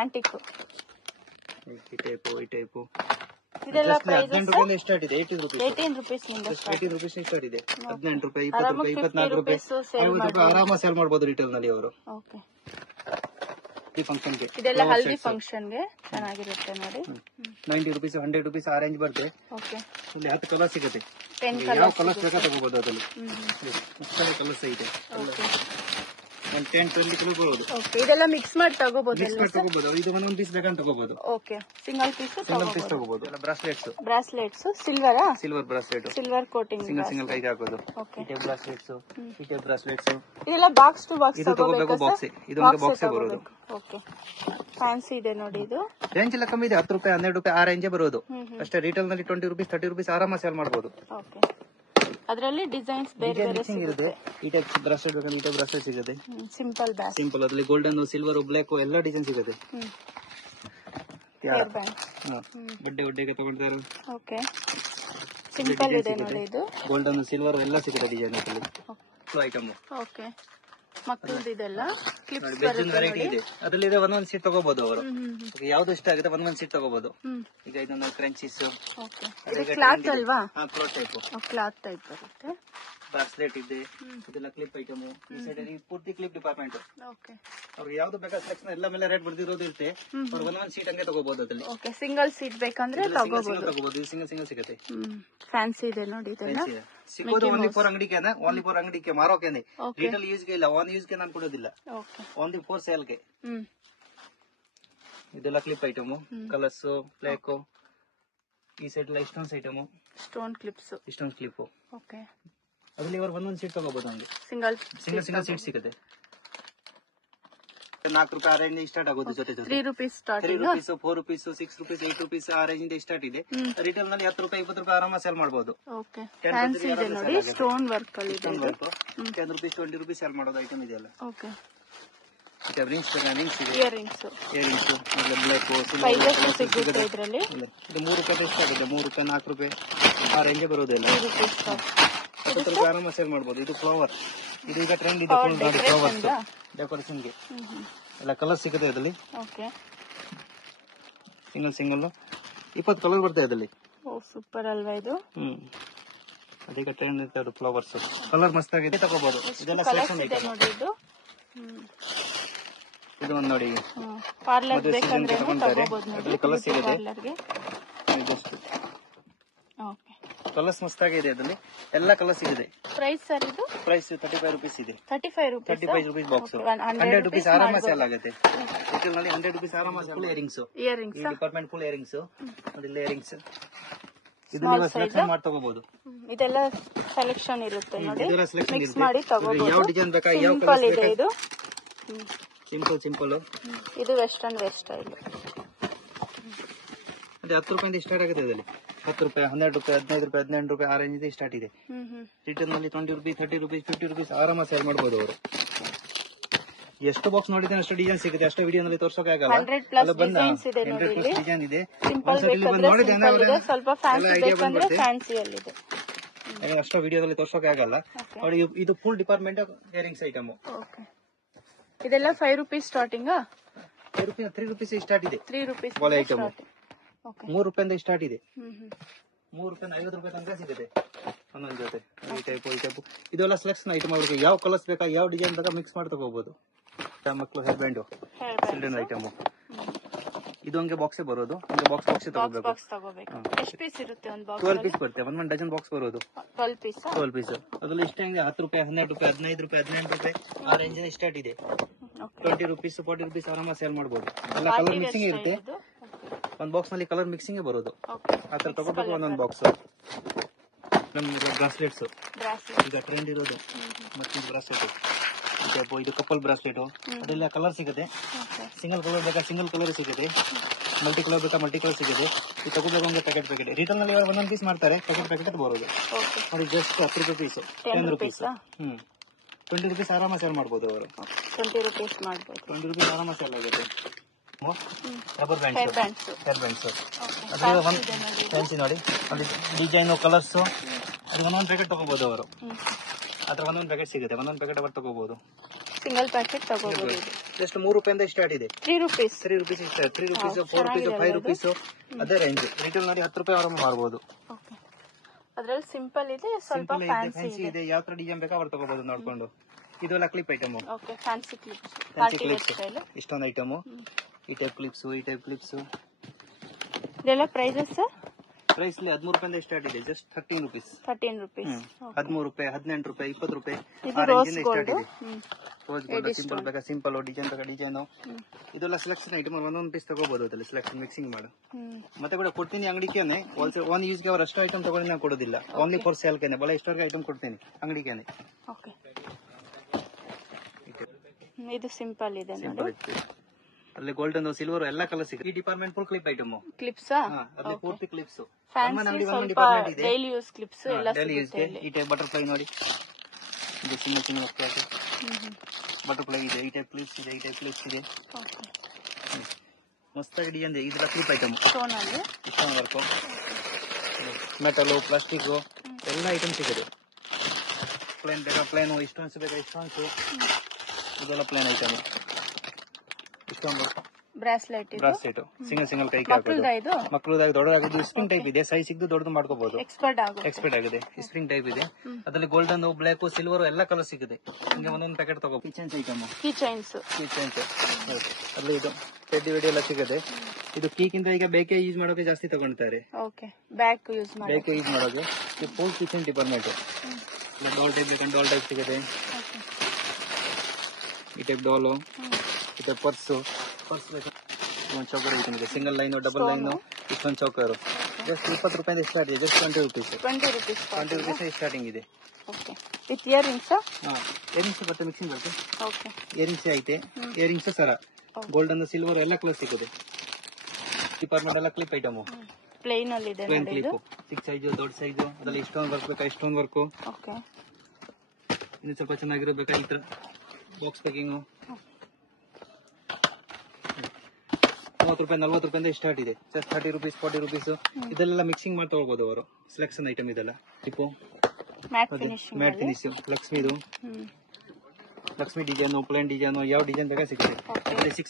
ಆಂಟಿಕ್ ಈ ಟೈಪು ಇದೆಲ್ಲ ಪ್ರೈಸ್ 18 ರೂಪಾಯಿ ಸ್ಟಾರ್ಟ್ ಇದೆ 18 ರೂಪೀಸ್ ನಿಂದ 18 ರೂಪೀಸ್ ಸ್ಟಾರ್ಟ್ ಇದೆ 18 ರೂಪಾಯಿ 20 ರೂಪಾಯಿ 24 ರೂಪಾಯಿ 50 ರೂಪಾಯಿ ಆರಾಮ ಸೇಲ್ ಮಾಡಬಹುದು ರಿಟೇಲ್ ನಲ್ಲಿ ಅವರು ಓಕೆ ಈ ಫಂಕ್ಷನ್ ಗೆ ಇದೆಲ್ಲ ಹಲ್ದಿ ಫಂಕ್ಷನ್ ಗೆ ಚೆನ್ನಾಗಿರುತ್ತೆ ನೋಡಿ 90 ರೂಪಾಯಿ 100 ರೂಪಾಯಿ ಆ ರೇಂಜ್ ಬರುತ್ತೆ ಓಕೆ ಇಲ್ಲಿ 10 ಕಲರ್ ಸಿಗುತ್ತೆ 10 ಯಾವ ಕಲರ್ ಬೇಕಾ ತಗೋಬಹುದು ಅದರಲ್ಲಿ ಕಲರ್ಸ್ ಇದೆ ಒಂದು 10-20 ಕಿಲೋ ಬರೋದು ಓಕೆ ಇದೆಲ್ಲ ಮಿಕ್ಸ್ ಮಾಡಿ ತಗೋಬಹುದು ಇದು ಒಂದೊಂದು ಪೀಸ್ ಬೇಕಂತ ತಗೋಬಹುದು ಓಕೆ ಸಿಂಗಲ್ ಪೀಸ್ ತಗೋಬಹುದು ಎಲ್ಲ bracelets silver bracelet silver coating single ಕೈಗೆ ಹಾಕೋದು ಈ ಟೈಪ್ ಬ್ರಾಸ್ಲೆಟ್ಸ್ ಇದೆಲ್ಲ ಬಾಕ್ಸ್ ಟು ಬಾಕ್ಸ್ ಇದು ತಗೋಬೇಕು ಬಾಕ್ಸ್ ಇದೊಂದು ಬಾಕ್ಸ್ ಬರೋದು ಓಕೆ ಫ್ಯಾನ್ಸಿ ಇದೆ ನೋಡಿ ಇದು ರೇಂಜ್ ಎಲ್ಲ ಕಮ್ಮಿ ಇದೆ 10 ರೂಪಾಯಿ 12 ರೂಪಾಯಿ ಆ ರೇಂಜ್ ಬರೋದು ಅಷ್ಟೇ ರಿಟೇಲ್ ನಲ್ಲಿ 20 ರೂಪಾಯಿ 30 ರೂಪಾಯಿ ಆರಾಮ ಸೇಲ್ ಮಾಡಬಹುದು ಓಕೆ ಅದರಲ್ಲಿ ಡಿಸೈನ್ಸ್ ಬೇರೆ ಬೇರೆ ಇರುತ್ತೆ ಈ ಟೈಪ್ ಬ್ರಾಸ್ಲೆಟ್ ಬೇಕಂದ್ರೆ ಈ ಟೈಪ್ ಬ್ರಾಸ್ಲೆಟ್ ಸಿಗುತ್ತೆ ಸಿಂಪಲ್ ಬ್ಯಾಗ್ ಸಿಂಪಲ್ ಅದರಲ್ಲಿ ಗೋಲ್ಡನ್ ಸಿಲ್ವರ್ ಬ್ಲಾಕ್ ಎಲ್ಲ ಡಿಸೈನ್ ಸಿಗುತ್ತೆ ಹೇರ್ ಬ್ಯಾಂಡ್ ಬಡ್ಡೆಗೆ ತಗೊಂಡ್ರೆ ಓಕೆ ಸಿಂಪಲ್ ಇದೆ ನೋಡಿ ಇದು ಗೋಲ್ಡನ್ ಸಿಲ್ವರ್ ಎಲ್ಲ ಸಿಗುತ್ತೆ ಡಿಸೈನ್ ಅಲ್ಲಿ ಐಟಮ್ ಓಕೆ ಮಕ್ಕಳದ್ದು ಇದೆಲ್ಲ ಕ್ಲಿಪ್ಸ್ ವೆರೈಟಿ ಇದೆ ಅದರಲ್ಲಿ ಒಂದೊಂದು ಸೀಟ್ ತಗೋಬಹುದು ಅವರು ಯಾವ್ದು ಇಷ್ಟ ಆಗುತ್ತೆ ಒಂದೊಂದು ಸೀಟ್ ತಗೋಬಹುದು ಈಗ ಇದನ್ನ ಕ್ರಂಚೀಸ್ ಕ್ಲಾತ್ ಅಲ್ವಾ ಕ್ಲಾತ್ ಟೈಪ್ ಬರುತ್ತೆ ಬ್ರಾಸ್ಲೆಟ್ ಇದೆ ಇದೆಲ್ಲ ಕ್ಲಿಪ್ ಐಟಮ್ ಈ ಸೈಡ್ ಪೂರ್ತಿ ಕ್ಲಿಪ್ ಡಿಪಾರ್ಟ್ಮೆಂಟ್ ಅವ್ರಿಗೆ ಯಾವ್ದು ಬೇಕಾದ ಸೆಲೆಕ್ಷನ್ ಎಲ್ಲ ಮೇಲೆ ರೇಟ್ ಬರ್ದಿರೋದು ಇರುತ್ತೆ ಅವ್ರು ಒಂದೊಂದು ಸೀಟ್ ಹಂಗೆ ತಗೋಬಹುದು ಅದ್ರಲ್ಲಿ ಓಕೆ ಸಿಂಗಲ್ ಸೀಟ್ ಬೇಕಂದ್ರೆ ತಗೋಬಹುದು ಸಿಂಗಲ್ ಸಿಗುತ್ತೆ ಫ್ಯಾನ್ಸಿ ಇದೆ ನೋಡಿ ಸಿಗೋದು ಓನ್ಲಿ ಫಾರ್ ಅಂಗಡಿಗೆ ಮಾರೋಕೆನೆ ರಿಟೇಲ್ ಯೂಸ್ಗೆ ಇಲ್ಲ ಓನ್ ಯೂಸ್ಗೆ ನಾನು ಕೊಡೋದಿಲ್ಲ ಓನ್ಲಿ ಫಾರ್ ಸೇಲ್ಗೆ ಇದೆಲ್ಲ ಕ್ಲಿಪ್ ಐಟಮ್ ಕಲರ್ಸ್ ಬ್ಲಾಕ್ ಈ ಸೈಡ್ ಎಲ್ಲ ಸ್ಟೋನ್ ಕ್ಲಿಪ್ ಓಕೆ ಅದ್ರಲ್ಲಿ ಇವರು ಒಂದೊಂದು ಸೀಟ್ ತಗೋಬಹುದು ನಮ್ಗೆ ಸಿಂಗಲ್ ಸೀಟ್ ಸಿಗುತ್ತೆ 4 ರೂಪಾಯಿ ಆ ರೇಂಜ್ ಸ್ಟಾರ್ಟ್ ಆಗೋದು ಜೊತೆ 3 rupees start 3 rupees 4 rupees 6 rupees 8 rupees ಆ ರೇಂಜ್ ಇಂದ ಸ್ಟಾರ್ಟ್ ಇದೆ ರಿಟೇಲ್ ನಲ್ಲಿ 10 ರೂಪಾಯಿ 20 ರೂಪಾಯಿ ಆರಾಮ ಸೇಲ್ ಮಾಡಬಹುದು ಓಕೆ ಫ್ಯಾನ್ಸಿ ಇದೆ ನೋಡಿ ಸ್ಟೋನ್ ವರ್ಕ್ ಅಲ್ಲಿ ಇದೆ 10 ರೂಪೀಸ್ 20 ರೂಪೀಸ್ ಸೇಲ್ ಮಾಡೋದು ಐಟಮ್ ಇದೆಯಲ್ಲ ಓಕೆ ರಿಂಗ್ಸ್ ಇದೆ ಇಯರಿಂಗ್ಸ್ ಬ್ಲಾಕ್ ಪ್ರೈಸಸ್ ಸಿಗುತ್ತೆ ಇದರಲ್ಲಿ ಇದು 3 ರೂಪಾಯಿ ಸ್ಟಾರ್ಟ್ ಇದೆ 3 ರೂಪಾಯಿ 4 ರೂಪಾಯಿ ಆ ರೇಂಜ್ ಬರೋದಿಲ್ಲ 3 ರೂಪೀಸ್ 10 ರೂಪಾಯಿ ಆರಾಮ ಸೇಲ್ ಮಾಡಬಹುದು ಇದು ಫ್ಲವರ್ ಇದು ಈಗ ಟ್ರೆಂಡ್ ಇದೆ ಫ್ಲವರ್ಸ್ ಡೆಕೋರೇಷನ್ ಗೆ ಎಲ್ಲ ಕಲರ್ ಸಿಗುತ್ತೆ ಅದರಲ್ಲಿ ಓಕೆ ಸಿಂಗಲ್ 20 ಕಲರ್ ಬರ್ತದೆ ಅದರಲ್ಲಿ ಓ ಸೂಪರ್ ಅಲ್ವಾ ಇದು ಅದೀಗ ಟ್ರೆಂಡ್ ಇದೆ ಅದು ಫ್ಲವರ್ಸ್ ಕಲರ್ ಮಸ್ತ್ ಆಗಿದೆ ತಗೋಬಹುದು ಇದೆಲ್ಲ ಸೆಲೆಕ್ಷನ್ ಇದೆ ನೋಡಿ ಇದು ಒಂದು ನೋಡಿ ಪಾರ್ಲರ್ ಬೇಕಂದ್ರೆ ತಗೋಬಹುದು ನೋಡಿ ಕಲರ್ ಸಿಗುತ್ತೆ ಪಾರ್ಲರ್ಗೆ ಓಕೆ ಕಲರ್ಸ್ ಮಸ್ತ್ ಆಗಿದೆ ಅದರಲ್ಲಿ ಎಲ್ಲ ಕಲರ್ ಸಿಗುತ್ತೆ ಪ್ರೈಸ್ ಸರ್ ಇದು ಪ್ರೈಸ್ 35 ರೂಪೀಸ್ ಇದೆ 35 ರೂಪೀಸ್ ಬಾಕ್ಸ್ 100 ರೂಪೀಸ್ ಆರಾಮ ಸೇಲ್ ಆಗುತ್ತೆ ರಿಟೇಲ್ ನಲ್ಲಿ 100 ರೂಪೀಸ್ ಆರಾಮ ಫುಲ್ ಇಯರಿಂಗ್ಸ್ ಈ ಡಿಪಾರ್ಟ್ಮೆಂಟ್ ಫುಲ್ ಇಯರಿಂಗ್ಸ್ ಅದೆಲ್ಲ ಇಯರಿಂಗ್ಸ್ ಇದು ನೀವು ಸೆಲೆಕ್ಷನ್ ಮಾಡಿ ತಗೋಬಹುದು ಇದೆಲ್ಲ ಸೆಲೆಕ್ಷನ್ ಇರುತ್ತೆ ನೋಡಿ ಇದೆಲ್ಲ ಸೆಲೆಕ್ಷನ್ ಮಿಕ್ಸ್ ಮಾಡಿ ತಗೋಬಹುದು ಯಾವ ಡಿಸೈನ್ ಬೇಕಾ ಯಾವ ಕಲರ್ ಇದೆ ಇದು ಸಿಂಪಲ್ ಇದು ವೆಸ್ಟರ್ನ್ ವೇರ್ ಸ್ಟೈಲ್ ಅದೇ 10 ರೂಪಾಯಿಂದ ಸ್ಟಾರ್ಟ್ ಆಗುತ್ತೆ ಇದರಲ್ಲಿ 10 ರೂಪಾಯಿ 12 ರೂಪಾಯಿ 15 ರೂಪಾಯಿ 18 ರೂಪಾಯಿ ಆ ರೇಂಜ್ ಇದೆ ಸ್ಟಾರ್ಟ್ ಇದೆ ರಿಟೇಲ್ ನಲ್ಲಿ 20 ರೂಪಾಯಿ 30 ರೂಪಾಯಿ 50 ರೂಪಾಯಿ ಆರಾಮ ಸೇಲ್ ಮಾಡಬಹುದು ಅವರು ಎಷ್ಟು ಬಾಕ್ಸ್ ನೋಡಿದ್ರೆ ಅಷ್ಟು ಡಿಸೈನ್ ಸಿಗುತ್ತೆ ಅಷ್ಟು ವಿಡಿಯೋ ನಲ್ಲಿ ತೋರ್ಸೋಕೆ ಆಗಲ್ಲ 100+ ಡಿಸೈನ್ಸ್ ಇದೆ ನೋಡಿ ಇಲ್ಲಿ ಡಿಸೈನ್ ಇದೆ ಸಿಂಪಲ್ ಬೇಕಂದ್ರೆ ಸ್ವಲ್ಪ ಫ್ಯಾನ್ಸಿ ಬೇಕಂದ್ರೆ ಫ್ಯಾನ್ಸಿ ಅಲ್ಲಿ ಇದೆ ಅಷ್ಟು ವಿಡಿಯೋದಲ್ಲಿ ತೋರ್ಸೋಕೆ ಆಗಲ್ಲ ನೋಡಿ ಇದು full department earrings item okay ಇದೆಲ್ಲ 5 ರೂಪೀಸ್ ಸ್ಟಾರ್ಟಿಂಗ್ 3 ರೂಪೀಸ್ ಸ್ಟಾರ್ಟ್ ಇದೆ 3 ರೂಪೀಸ್ ಬಾಳೆ ಐಟಮ್ ಓಕೆ 3 ರೂಪಾಯಿಂದ ಸ್ಟಾರ್ಟ್ ಇದೆ 3 ರೂಪಾಯಿಂದ 50 ರೂಪಾಯಿ ತನಕ ಸಿಗುತ್ತೆ ಒಂದೊಂದು ಜೊತೆ ಈ ಟೈಪ್ ಇದೆಲ್ಲ ಸೆಲೆಕ್ಷನ್ ಐಟಮ್ ಅವ್ರಿಗೆ ಯಾವ ಕಲರ್ಸ್ ಬೇಕಾ ಯಾವ ಡಿಸೈನ್ ಬೇಕಾ ಮಿಕ್ಸ್ ಮಾಡಿ ತಗೋಬಹುದು ಮಕ್ಕಳು ಹೇರ್ ಬ್ಯಾಂಡ್ ಚಿಲ್ಡ್ರನ್ ಐಟಮ್ ಇದು ಹಂಗೆ ಬಾಕ್ಸ್ ಬರೋದು ಹಂಗೆ ಬಾಕ್ಸ್ ತಗೋಬೇಕು ಎಷ್ಟು ಪೀಸ್ ಇರುತ್ತೆ ಒಂದು ಬಾಕ್ಸ್ 12 ಪೀಸ್ ಬರುತ್ತೆ ಒಂದು ಡಜನ್ ಬಾಕ್ಸ್ ಬರೋದು 12 ಪೀಸ್ ಅದ್ರಲ್ಲಿ ಇಷ್ಟ ಹಂಗೆ 10 ರೂಪಾಯಿ 12 ರೂಪಾಯಿ 15 ರೂಪಾಯಿ 18 ರೂಪಾಯಿ ಆ ರೇಂಜ್ ಸ್ಟಾರ್ಟ್ ಇದೆ 20 ರೂಪೀಸ್ 40 ರೂಪೀಸ್ ಆರಾಮ ಸೇಲ್ ಮಾಡಬಹುದು ಎಲ್ಲ ಕಲರ್ ಮಿಕ್ಸಿಂಗ್ ಇರುತ್ತೆ ಒಂದ್ ಬಾಕ್ಸ್ ನಲ್ಲಿ ಕಲರ್ ಮಿಕ್ಸಿಂಗ್ ಬರೋದು. ಆತರ ತಗೋಬೇಕು ಒಂದೊಂದು ಬಾಕ್ಸ್. ನಮ್ಗೆ ಬ್ರಾಸ್ಲೆಟ್ಸ್ ಈಗ ಟ್ರೆಂಡ್ ಇರೋದು ಮತ್ತೆ ಬ್ರಾಸ್ಲೆಟ್ ಇದು ಕಪಲ್ ಬ್ರಾಸ್ಲೆಟ್ ಅದೆಲ್ಲ ಕಲರ್ ಸಿಗುತ್ತೆ. ಸಿಂಗಲ್ ಕಲರ್ ಬೇಕಾ ಸಿಂಗಲ್ ಕಲರ್ ಸಿಗುತ್ತೆ, ಮಲ್ಟಿ ಕಲರ್ ಬೇಕಾ ಮಲ್ಟಿ ಕಲರ್ ಸಿಗುತ್ತೆ. ಇದು ತಗೋಬೇಕು ಅಂದ್ರೆ ಪ್ಯಾಕೆಟ್ ರಿಟೇಲ್ ನಲ್ಲಿ ಒಂದೊಂದು ಪೀಸ್ ಮಾಡ್ತಾರೆ, ಪ್ಯಾಕೆಟ್ ಬರೋದು ಅದು ಜಸ್ಟ್ 10 ರೂಪಾಯಿ ಪೀಸ್, 10 ರೂಪೀಸ್. 20 ರೂಪೀಸ್ ಆರಾಮ ಸೇಲ್ ಮಾಡ್ಬೋದು ಅವರು. 20 ರೂಪೀಸ್ ಆರಾಮ ಸೇಲ್ ಆಗುತ್ತೆ. ರಬ್ಬರ್ ಬ್ಯಾಂಡ್ಸ್, ಹೇರ್ ಬ್ಯಾಂಡ್ಸ್ ಅದ್ರಲ್ಲಿ ಒಂದು ಫ್ಯಾನ್ಸಿ ನೋಡಿ, ಅಲ್ಲಿ ಡಿಸೈನ್ ಕಲರ್ಸ್ ಅದು ಒಂದೊಂದು ಪ್ಯಾಕೆಟ್ ತಗೋಬಹುದು ಅವರು. ಅದ್ರ ಒಂದೊಂದು ಪ್ಯಾಕೆಟ್ ಸಿಗುತ್ತೆ, ಒಂದೊಂದು ಪ್ಯಾಕೆಟ್ ಅವರು ತಗೋಬಹುದು. ಸಿಂಗಲ್ ಪ್ಯಾಕೆಟ್ ತಗೋಬಹುದು. ಜಸ್ಟ್ 3 ರೂಪಾಯಿಂದ ಸ್ಟಾರ್ಟ್ ಇದೆ. 3 ರೂಪೀಸ್ ಇಷ್ಟ, 3 ರೂಪೀಸ್ 4 ರೂಪೀಸ್ 5 ರೂಪೀಸ್ ಅದೇ ರೇಂಜ್. ರಿಟೇಲ್ ನೋಡಿ 10 ರೂಪಾಯಿ ಆರಾಮ ಮಾರಬಹುದು. ಅದ್ರಲ್ಲಿ ಸಿಂಪಲ್ ಇದೆ, ಸ್ವಲ್ಪ ಫ್ಯಾನ್ಸಿ ಇದೆ. ಯಾವ ತರ ಡಿಸೈನ್ ಬೇಕಾ ಅವ್ರು ತಗೋಬಹುದು ನೋಡ್ಕೊಂಡು. ಇದೆಲ್ಲ ಕ್ಲಿಪ್ ಐಟಮ್, ಫ್ಯಾನ್ಸಿ ಕ್ಲಿಪ್ಸ್, ಇಷ್ಟೊಂದು ಐಟಮ್. ಈ ಟೈಪ್ ಕ್ಲಿಪ್ಸ್ ಇದೆಲ್ಲ ಪ್ರೈಸಸ್ ಪ್ರೈಸ್ 13 ರೂಪಾಯಿಂದ ಸ್ಟಾರ್ಟ್ ಇದೆ. ಜಸ್ಟ್ 13 ರೂಪೀಸ್, 13 ರೂಪೀಸ್, 13 ರೂಪಾಯಿ, 18 ರೂಪಾಯಿ, 20 ರೂಪಾಯಿ ಸ್ಟಾರ್ಟ್ ಇದೆ. ರೋಸ್ ಗೋಲ್ಡ್ ಸಿಂಪಲ್ ಬೇಕಾ ಸಿಂಪಲ್, ಡಿಸೈನ್ ಬೇಕಾ ಡಿಸೈನ್. ಇದೆಲ್ಲ ಸೆಲೆಕ್ಷನ್ ಐಟಮ್, ಒಂದೊಂದು ಪೀಸ್ ತಗೋಬಹುದು. ಅದ್ರಲ್ಲಿ ಸೆಲೆಕ್ಷನ್ ಮಿಕ್ಸಿಂಗ್ ಮಾಡು. ಮತ್ತೆ ಕೂಡ ಕೊಡ್ತೀನಿ ಅಂಗಡಿಕೇನೆ, ಒನ್ ಯೂಸ್ಗೆ ಅವ್ರು ಅಷ್ಟು ಐಟಮ್ ತಗೊಂಡು ನಾನು ಕೊಡೋದಿಲ್ಲ. ಓನ್ಲಿ ಫಾರ್ ಸೇಲ್ಕೇನೆ, ಬಲ ಇಷ್ಟವರೆಗೆ ಐಟಮ್ ಕೊಡ್ತೀನಿ ಅಂಗಡಿಕೇನೆ. ಇದು ಸಿಂಪಲ್ ಇದೆ ನೋಡಿ, ಅಲ್ಲಿ ಗೋಲ್ಡನ್ ಸಿಲ್ವರ್ ಎಲ್ಲ ಕಲರ್ ಸಿಗುತ್ತೆ. ಈ department full clip item, clips ಅಲ್ಲಿ ಪೂರ್ತಿ ಕ್ಲಿಪ್ಸ್. ಡೈಲಿ ಯೂಸ್ ಕ್ಲಿಪ್ಸ್ ಎಲ್ಲ ಸಿಗುತ್ತೆ. ಈ ಟೈಪ್ ಬಟರ್ಫ್ಲೈ ನೋಡಿ, ಇದು ಚಿನ್ನ ಬಟರ್ಫ್ಲೈ ಇದೆ. ಈ ಟೈಪ್ ಕ್ಲಿಪ್ಸ್ ಇದೆ, ಈ ಟೈಪ್ ಕ್ಲಿಪ್ಸ್ ಇದೆ. ಮಸ್ತಾಗಿ ಡಿಸೈನ್ ಇದೆ. ಇದೆಲ್ಲ clip item, stone work, metal, plastic ಎಲ್ಲ ಐಟಮ್ ಸಿಗುತ್ತೆ. ಪ್ಲೇನ್ ಬೇಕಾ ಪ್ಲೇನ್, ಸ್ಟೋನ್ಸ್ ಬೇಕಾ ಸ್ಟೋನ್ಸ್, ಇದೆಲ್ಲ ಪ್ಲೇನ್ ಐಟಮ್. ಇಷ್ಟೊಂದು ಬ್ರಾಸ್ಲೆಟ್, ಸಿಂಗಲ್ ಕೈ ಮಕ್ಕಳದಾಗ ದೊಡ್ಡದಾಗಿದ್ದು ಸ್ಪ್ರಿಂಗ್ ಟೈಪ್ ಇದೆ. ಸೈಜ್ ಸಿಗ್ದು ದೊಡ್ಡದು ಮಾಡ್ಕೋಬಹುದು. ಎಕ್ಸ್ಪರ್ಟ್ ಆಗಿದೆ. ಸ್ಪ್ರಿಂಗ್ ಟೈಪ್ ಇದೆ. ಅದ್ರಲ್ಲಿ ಗೋಲ್ಡನ್, ಬ್ಲಾಕ್, ಸಿಲ್ವರ್ ಎಲ್ಲ ಕಲರ್ ಸಿಗುತ್ತೆ. ನಿಮಗೆ ಒಂದೊಂದು ಪ್ಯಾಕೆಟ್ ತಗೋ. ಕಿಚನ್ಸ್ ಐಟಮ್, ಕೀಚೈನ್ಸ್ ಅಲ್ಲಿ ಇದು ಟೆಡ್ಡಿ ವೆಡಿ ಎಲ್ಲ ಸಿಗುತ್ತೆ. ಇದು ಕೀಕಿಂತ ಈಗ ಬೇಕೆ ಯೂಸ್ ಮಾಡೋಕೆ ಜಾಸ್ತಿ ತಗೊಂತಾರೆ. ಬ್ಯಾಕ್ ಯೂಸ್ ಮಾಡೋಕೆ ಫುಲ್ ಕಿಚನ್ ಡಿಪಾರ್ಟ್ಮೆಂಟ್. ಡಾಲ್ ಟೈಪ್ ಬೇಕಂದ್ರೆ ಡಾಲ್ ಟೈಪ್ ಸಿಗುತ್ತೆ. ಈ ಟೈಪ್ ಡಾಲು, ಈ ಟೈಪ್ ಪರ್ಸು ಬೇಕು. ಒಂದು ಚೌಕರ್ ಐಟಮ್ ಇದೆ, ಸಿಂಗಲ್ ಲೈನ್, ಡಬಲ್ ಲೈನ್, ಇಷ್ಟೊಂದು ಚೌಕರು. ಜಸ್ಟ್ 20 ರೂಪಾಯಿಂದ ಸ್ಟಾರ್ಟ್ ಇದೆ. ಜಸ್ಟ್ 20 ರೂಪೀಸ್ ಸ್ಟಾರ್ಟಿಂಗ್ ಇದೆ. ಇಯರಿಂಗ್ಸ್ ಬರುತ್ತೆ, ಮಿಕ್ಸಿಂಗ್ ಬರುತ್ತೆ. ಇಯರಿಂಗ್ಸ್ ಐತೆ, ಇಯರಿಂಗ್ಸ್ ಸರ, ಗೋಲ್ಡನ್, ಸಿಲ್ವರ್ ಎಲ್ಲ ಕಲರ್ ಸಿಗುತ್ತೆ. ಡಿಪಾರ್ಟ್ಮೆಂಟ್ ಎಲ್ಲ ಕ್ಲಿಪ್ ಐಟಮ್, ಪ್ಲೇನ್ ಅಲ್ಲಿ ಇದೆ. ಪ್ಲೇನ್ ಕ್ಲಿಪ್, ಚಿಕ್ಕ ಸೈಜು, ದೊಡ್ಡ ಸೈಜು, ಅದರಲ್ಲಿ ಇಷ್ಟೊಂದು ವರ್ಕ್ ಬೇಕಾ ಇಷ್ಟೊಂದು ವರ್ಕ್. ಇನ್ನು ಸ್ವಲ್ಪ ಚೆನ್ನಾಗಿರೋಬೇಕಾ ಈ ತರ ಬಾಕ್ಸ್ ಪ್ಯಾಕಿಂಗು. 30 ರೂಪಾಯಿ 40 ರೂಪಾಯಿಂದ ಸ್ಟಾರ್ಟ್ ಇದೆ. Just 30 rupees 40 rupees. ಇದೆಲ್ಲ ಮಿಕ್ಸಿಂಗ್ ಮಾಡಿ ತಗೋಬಹುದು ಅವರು. ಸೆಲೆಕ್ಷನ್ ಐಟಮ್ ಇದೆಲ್ಲ. ಟಿಪ್ಪು ಮ್ಯಾಟ್ ಫಿನಿಶಿಂಗ್, ಲಕ್ಷ್ಮಿದು, ಲಕ್ಷ್ಮಿ ಡಿಸೈನ್, ಪ್ಲೇನ್ ಡಿಸೈನ್, ಯಾವ ಡಿಸೈನ್ ಬೇಕಾ ಸಿಗುತ್ತೆ. 6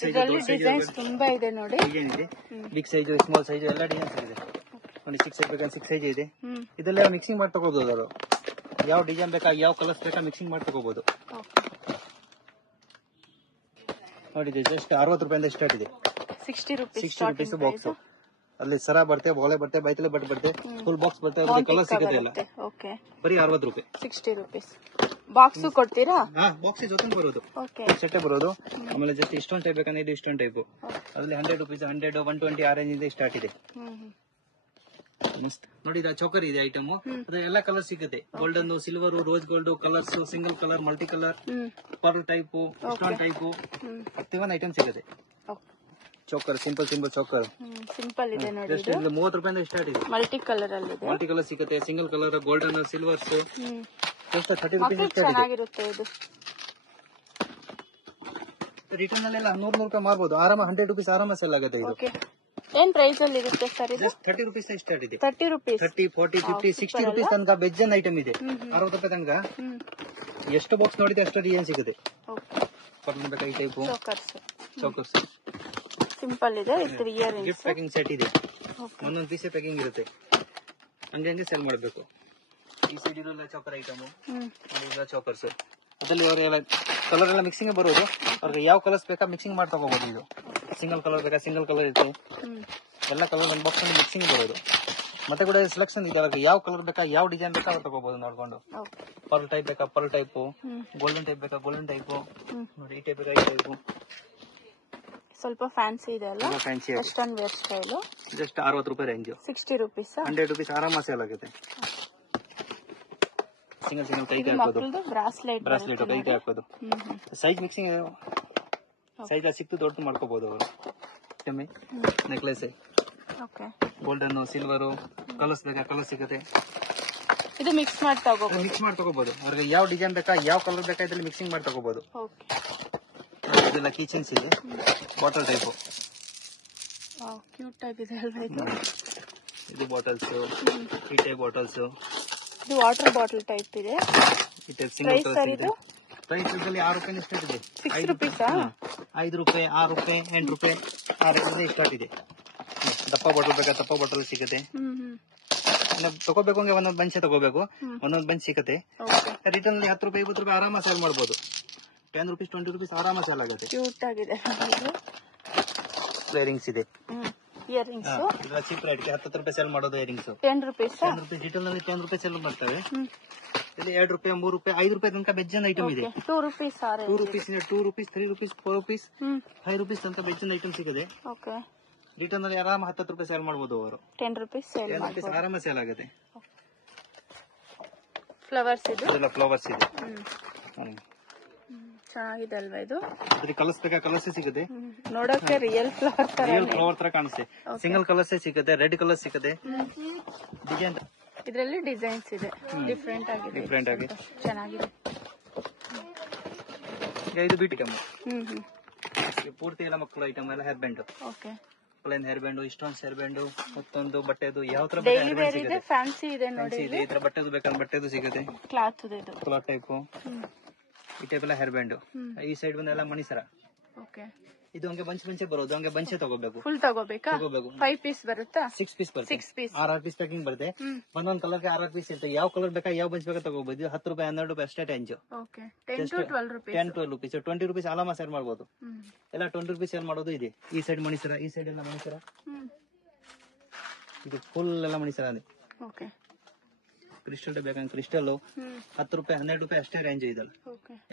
ಸೈಜ್ ತುಂಬಾ ಇದೆ ನೋಡಿ, ಡಿಸೈನ್ ಇದೆ. ಬಿಗ್ ಸೈಜ್, ಸ್ಮಾಲ್ ಸೈಜ್ ಎಲ್ಲ ಡಿಸೈನ್ ಸಿಗುತ್ತೆ. ಒಂದು 6 ಸೈಜ್ ಬೇಕಾ 6 ಸೈಜ್ ಇದೆ. ಇದೆಲ್ಲ ಮಿಕ್ಸಿಂಗ್ ಮಾಡಿ ತಗೋಬಹುದು ಅವರು. ಯಾವ ಡಿಸೈನ್ ಬೇಕಾ ಯಾವ ಕಲರ್ಸ್ ಬೇಕಾ ಮಿಕ್ಸಿಂಗ್ ಮಾಡಿ ತಗೋಬಹುದು. ನೋಡಿ ಜಸ್ಟ್ 60 ರೂಪಾಯಿಂದ ಸ್ಟಾರ್ಟ್ ಇದೆ. 60 ರೂಪೀಸ್ ಬಾಕ್ಸ್. ಅಲ್ಲಿ ಸರ ಬರುತ್ತೆ, ಬೋಲೆ ಬರುತ್ತೆ, ಬೈತಲೆ ಬಟ್ಟೆ ಬರುತ್ತೆ, ಫುಲ್ ಬಾಕ್ಸ್ ಬರುತ್ತೆ. ಅದಕ್ಕೆ ಕಲರ್ ಸಿಗುತ್ತೆ ಎಲ್ಲ. ಬರೀ 60 ರೂಪಾಯಿ, 60 ರೂಪೀಸ್. ಬಾಕ್ಸ್ ಕೊಡ್ತೀರಾ? ಬಾಕ್ಸ್ ಜೊತೆ ಬರೋದು, ಸೆಟ್ಟೆ ಬರೋದು. ಆಮೇಲೆ ಜಸ್ಟ್ ಇಷ್ಟೊಂದು ಟೈಪ್ ಬೇಕಂದ್ರೆ ಇದು ಇಷ್ಟೊಂದು ಟೈಪ್. ಅದ್ರಲ್ಲಿ 100 ರೂಪೀಸ್, 100, 120 ಆ ರೇಂಜ್ ಇಂದ ಸ್ಟಾರ್ಟ್ ಇದೆ. ನೋಡಿ ಇದು ಚೌಕರ್ ಇದೆ ಐಟಮ್. ಅದ್ರ ಎಲ್ಲ ಕಲರ್ ಸಿಗುತ್ತೆ. Golden, silver, rose gold, colours, single colour, multi colour, pearl type, stone type, 31 item ಸಿಗುತ್ತೆ. ಚೌಕರ್, ಸಿಂಪಲ್ ಚೌಕರ್, ಸಿಂಪಲ್ ಇದೆ ನೋಡಿ. 30 ರೂಪಾಯಿಂದ ಸ್ಟಾರ್ಟ್ ಇದೆ. ಮಲ್ಟಿ ಕಲರ್ ಅಲ್ಲಿ ಇದೆ, ಮಲ್ಟಿ ಕಲರ್ ಸಿಗುತ್ತೆ. Single colour, golden, silvers, just 30 rupees start ಇದೆ. ಚೆನ್ನಾಗಿರುತ್ತೆ ಇದು. ರಿಟರ್ನ್ ಅಲ್ಲೆಲ್ಲ 100 ರೂಪಾಯಿ ಮಾರ್ಬೋದು ಆರಾಮ. 100 ರೂಪೀಸ್ ಆರಾಮ ಸೆಲ್ ಆಗುತ್ತೆ ಇದು. ಏನ್ ಪ್ರೈಸ್ ಅಲ್ಲಿ ಇರುತ್ತೆ ಸರ್ ಇದು? 30 ರೂಪೀಸ್ ಸ್ಟಾರ್ಟ್ ಇದೆ. 30 ರೂಪೀಸ್, 30, 40, 50, 60 ರೂಪೀಸ್ ತನಕ ಬೆಜ್ಜನ್ ಐಟಮ್ ಇದೆ. 60 ರೂಪಾಯಿ ತನಕ ಎಷ್ಟು ಬಾಕ್ಸ್ ನೋಡಿದ್ರೆ ಅಷ್ಟು ಡಿಸೈನ್ ಸಿಗುತ್ತೆ. ಬೇಕಾ ಈ ಟೈಪ್ ಚೌಕರ್ಸ್, ಸಿಂಪಲ್ ಇದೆ. With earrings, gift packing set ಇದೆ. ಒಂದೊಂದು ಪೀಸ್ ಪ್ಯಾಕಿಂಗ್ ಇರುತ್ತೆ. ಹಂಗೆ ಸೆಲ್ ಮಾಡಬೇಕು. ಈ ಸೈಡ್ ಇರೋಲ್ಲ ಚೌಕರ್ ಐಟಮ್, ಚೌಕರ್ಸ್. ಅದ್ರಲ್ಲಿ ಅವರೆಲ್ಲ ಕಲರ್ ಎಲ್ಲ ಮಿಕ್ಸಿಂಗ್ ಬರೋದು. ಅವ್ರಿಗೆ ಯಾವ ಕಲರ್ಸ್ ಬೇಕಾ ಮಿಕ್ಸಿಂಗ್ ಮಾಡಿ ತಗೋಬಹುದು. ಇದು ಸಿಂಗಲ್ ಕಲರ್ ಬೇಕಾ ಸಿಂಗಲ್ ಕಲರ್ ಇರುತ್ತೆ. ಎಲ್ಲ ಕಲರ್ ಒಂದು ಬಾಕ್ಸ್ ಅಲ್ಲಿ ಮಿಕ್ಸಿಂಗ್ ಬರೋದು. ಮತ್ತೆ ಕೂಡ ಸೆಲೆಕ್ಷನ್ ಇದೆ. ಅವ್ರಿಗೆ ಯಾವ ಕಲರ್ ಬೇಕಾ ಯಾವ ಡಿಸೈನ್ ಬೇಕಾ ಅವ್ರು ತಗೋಬಹುದು ನೋಡ್ಕೊಂಡು. ಪರ್ಲ್ ಟೈಪ್ ಬೇಕಾ ಪರ್ಲ್ ಟೈಪ್, ಗೋಲ್ಡನ್ ಟೈಪ್ ಬೇಕಾ ಗೋಲ್ಡನ್ ಟೈಪ್, ನೋಡಿ ಈ ಟೈಪ್ ಬೇಕಾ ಈ ಟೈಪ್. ಸ್ವಲ್ಪ ಫ್ಯಾನ್ಸಿ ಇದೆ ಅಲ್ಲ, fancy western wear style. Just 60 ರೂಪಾಯಿ ರೇಂಜ್. 60 rupees. 100 ರೂಪೀಸ್ ಆರಾಮ ಸೇಲ್ ಆಗುತ್ತೆ. ಸಿಂಗಲ್ ಸಿಂಗಲ್ ಕೈಗೆ ಹಾಕೋದು, ಬ್ರಾಸ್ಲೆಟ್ ಕೈಗೆ ಹಾಕೋದು. ಸೈಜ್ ಮಿಕ್ಸಿಂಗ್ ಸೈಜ್ ಸಿಕ್ತು ದೊಡ್ಡ ಮಾಡ್ಕೋಬಹುದು ಅವರು. ಕಮ್ಮಿ ನೆಕ್ಲೆಸ್ ಗೋಲ್ಡನ್ ಸಿಲ್ವರ್ ಕಲರ್ಸ್ ಬೇಕಾ ಕಲರ್ ಸಿಗುತ್ತೆ. ಇದು ಮಿಕ್ಸ್ ಮಾಡಿ ತಗೋಬಹುದು, ಮಿಕ್ಸ್ ಮಾಡಿ ತಗೋಬಹುದು. ಅವ್ರಿಗೆ ಯಾವ ಡಿಸೈನ್ ಬೇಕಾ ಯಾವ ಕಲರ್ ಬೇಕಾ ಇದ್ರಲ್ಲಿ ಮಿಕ್ಸಿಂಗ್ ಮಾಡಿ ತಗೋಬಹುದು. ಇದೆಲ್ಲ ಕಿಚನ್ಸ್ ಇದೆ, ಬಾಟಲ್ ಟೈಪ್. ಕ್ಯೂಟ್ ಆಗಿದೆ ಅಲ್ವಾ ಇದು? ಇದು ಬಾಟಲ್ಸ್, ಈ ಟೈಪ್ ಬಾಟಲ್ಸ್. ಇದು ವಾಟರ್ ಬಾಟಲ್ ಟೈಪ್ ಇದೆ. ಈ ಟೈಪ್ ಸಿಂಗಲ್ ಕಲರ್ ಇದೆ. ಪ್ರೈಸ್ ಇದರಲ್ಲಿ 6 ರೂಪಾಯಿ ಸ್ಟಾರ್ಟ್ ಇದೆ. 6 rupees. 5 ರೂಪಾಯಿ, 6 ರೂಪಾಯಿ, 8 ರೂಪಾಯಿ ಆ ರೇಂಜ್ ಸ್ಟಾರ್ಟ್ ಇದೆ. ದಪ್ಪ ಬಾಟಲ್ ಬೇಕಾ ದಪ್ಪ ಬಾಟಲ್ ಸಿಗುತ್ತೆ. ತಗೋಬೇಕು ಅಂದ್ರೆ ಒಂದೊಂದು ಬಂಚೆ ತಗೋಬೇಕು, ಒಂದೊಂದು ಬಂಚ್ ಸಿಗುತ್ತೆ. ರಿಟರ್ನ್ 10 ರೂಪಾಯಿ 20 ರೂಪಾಯಿ ಆರಾಮ ಸೇಲ್ ಮಾಡಬಹುದು. 10 ರೂಪೀಸ್ 20 ರೂಪೀಸ್ ಆರಾಮ ಸೇಲ್ ಆಗುತ್ತೆ. ಕ್ಯೂಟ್ ಆಗಿದೆ. ಇಯರಿಂಗ್ಸ್ ಇದೆ, ಇಯರಿಂಗ್ಸ್ ಚೀಪ್ ರೇಟ್ 10 ರೂಪಾಯಿ ಸೇಲ್ ಮಾಡೋದು. Earrings 10 rupees. 10 ರೂಪಾಯಿ ರಿಟೇಲ್ ನಲ್ಲಿ 10 ರೂಪಾಯಿ ಸೇಲ್ ಮಾಡ್ತವೆ. ಇಲ್ಲಿ 2 ರೂಪಾಯಿ 3 ರೂಪಾಯಿ 5 ರೂಪಾಯಿ ತನಕ ಬೆಜ್ಜನ್ ಐಟಮ್ ಇದೆ. 2 rupees 2 rupees 2 rupees 3 rupees 4 rupees 5 rupees ತನಕ ಬೆಜ್ಜನ್ ಐಟಮ್ ಸಿಗುತ್ತೆ. ರಿಟರ್ನ್ ನಲ್ಲಿ ಆರಾಮ 10 ರೂಪಾಯಿ ಸೇಲ್ ಮಾಡಬಹುದು ಅವರು. 10 rupees ಸೇಲ್ ಮಾಡಬಹುದು, ಆರಾಮ ಸೇಲ್ ಆಗುತ್ತೆ. ಫ್ಲವರ್ಸ್ ಇದು ಫ್ಲವರ್ಸ್ ಇದೆ, ಚೆನ್ನಾಗಿದೆ ಅಲ್ವಾ ಇದು? ಕಲರ್ಸ್ ಬೇಕಾ ಕಲರ್ಸ್ ಸಿಗುತ್ತೆ. ನೋಡಕ್ಕೆ ರಿಯಲ್ ಫ್ಲವರ್ ತರ ಕಾಣಿಸುತ್ತೆ. ಸಿಂಗಲ್ ಕಲರ್ಸ್ ಸಿಗುತ್ತೆ, ರೆಡ್ ಕಲರ್ ಸಿಗುತ್ತೆ. ಡಿಸೈನ್ ಇದರಲ್ಲಿ ಡಿಸೈನ್ಸ್ ಇದೆ, ಡಿಫ್ರೆಂಟ್ ಆಗಿದೆ, ಚೆನ್ನಾಗಿದೆ. ಇದು ಬ್ಯೂಟಿ ಐಟಮ್, ಪೂರ್ತಿ ಎಲ್ಲ ಮಕ್ಕಳು ಐಟಮ್ ಎಲ್ಲ hair band, plain hair band, stones hair band, ಮತ್ತೊಂದು ಬಟ್ಟೆದು ಯಾವ ತರ ಫ್ಯಾನ್ಸಿ ಇದೆ ನೋಡಿ. ಈ ತರ ಬಟ್ಟೆದು ಬೇಕಂದ್ರೆ ಬಟ್ಟೆದು ಸಿಗುತ್ತೆ. ಕ್ಲಾತ್ ಟೈಪ್ ಈ ಟೈಪ್ ಎಲ್ಲ ಹೇರ್ ಬ್ಯಾಂಡ್. ಈ ಸೈಡ್ ಬಂದೆಲ್ಲ ಮಣಿಸರ. ಇದು ಹಂಗೆ ಬಂಚೆ ಬರೋದು, ಹಂಗೆ ಬಂಚೆ ತಗೋಬೇಕು. ಫುಲ್ ತಗೋಬೇಕಾ? 5 ಪೀಸ್ ಬರುತ್ತಾ? 6 ಪೀಸ್ ಬರುತ್ತೆ. 6 ಪೀಸ್ ಪ್ಯಾಕಿಂಗ್ ಬರುತ್ತೆ. ಒಂದೊಂದ್ ಕಲರ್ಗೆ 6 ಪೀಸ್ ಇರುತ್ತೆ. ಯಾವ ಕಲರ್ ಬೇಕಾ ಯಾವ ಬಂಚ್ ಬೇಕಾ ತಗೋಬಹುದು. 10 ರೂಪಾಯಿ 12 ರೂಪಾಯಿ ಅಷ್ಟೇ ರೇಂಜ್. 10 to 12 ರೂಪೀಸ್ 20 ರೂಪೀಸ್ ಆರಾಮ ಸೇಲ್ ಮಾಡಬಹುದು. ಎಲ್ಲ 20 ರೂಪೀಸ್ ಸೇಲ್ ಮಾಡೋದು ಇದೆ. ಈ ಸೈಡ್ ಮಣಿಸರ, ಈ ಸೈಡ್ ಎಲ್ಲ ಮಣಿಸರ. ಇದು ಫುಲ್ ಎಲ್ಲ ಮಣಿಸರ. ಕ್ರಿಸ್ಟಲ್ ಬೇಕಂದ್ರೆ ಕ್ರಿಸ್ಟಲ್ 10 ರೂಪಾಯಿ 12 ರೂಪಾಯಿ ಅಷ್ಟೇ ರೇಂಜ್ ಇದೆ.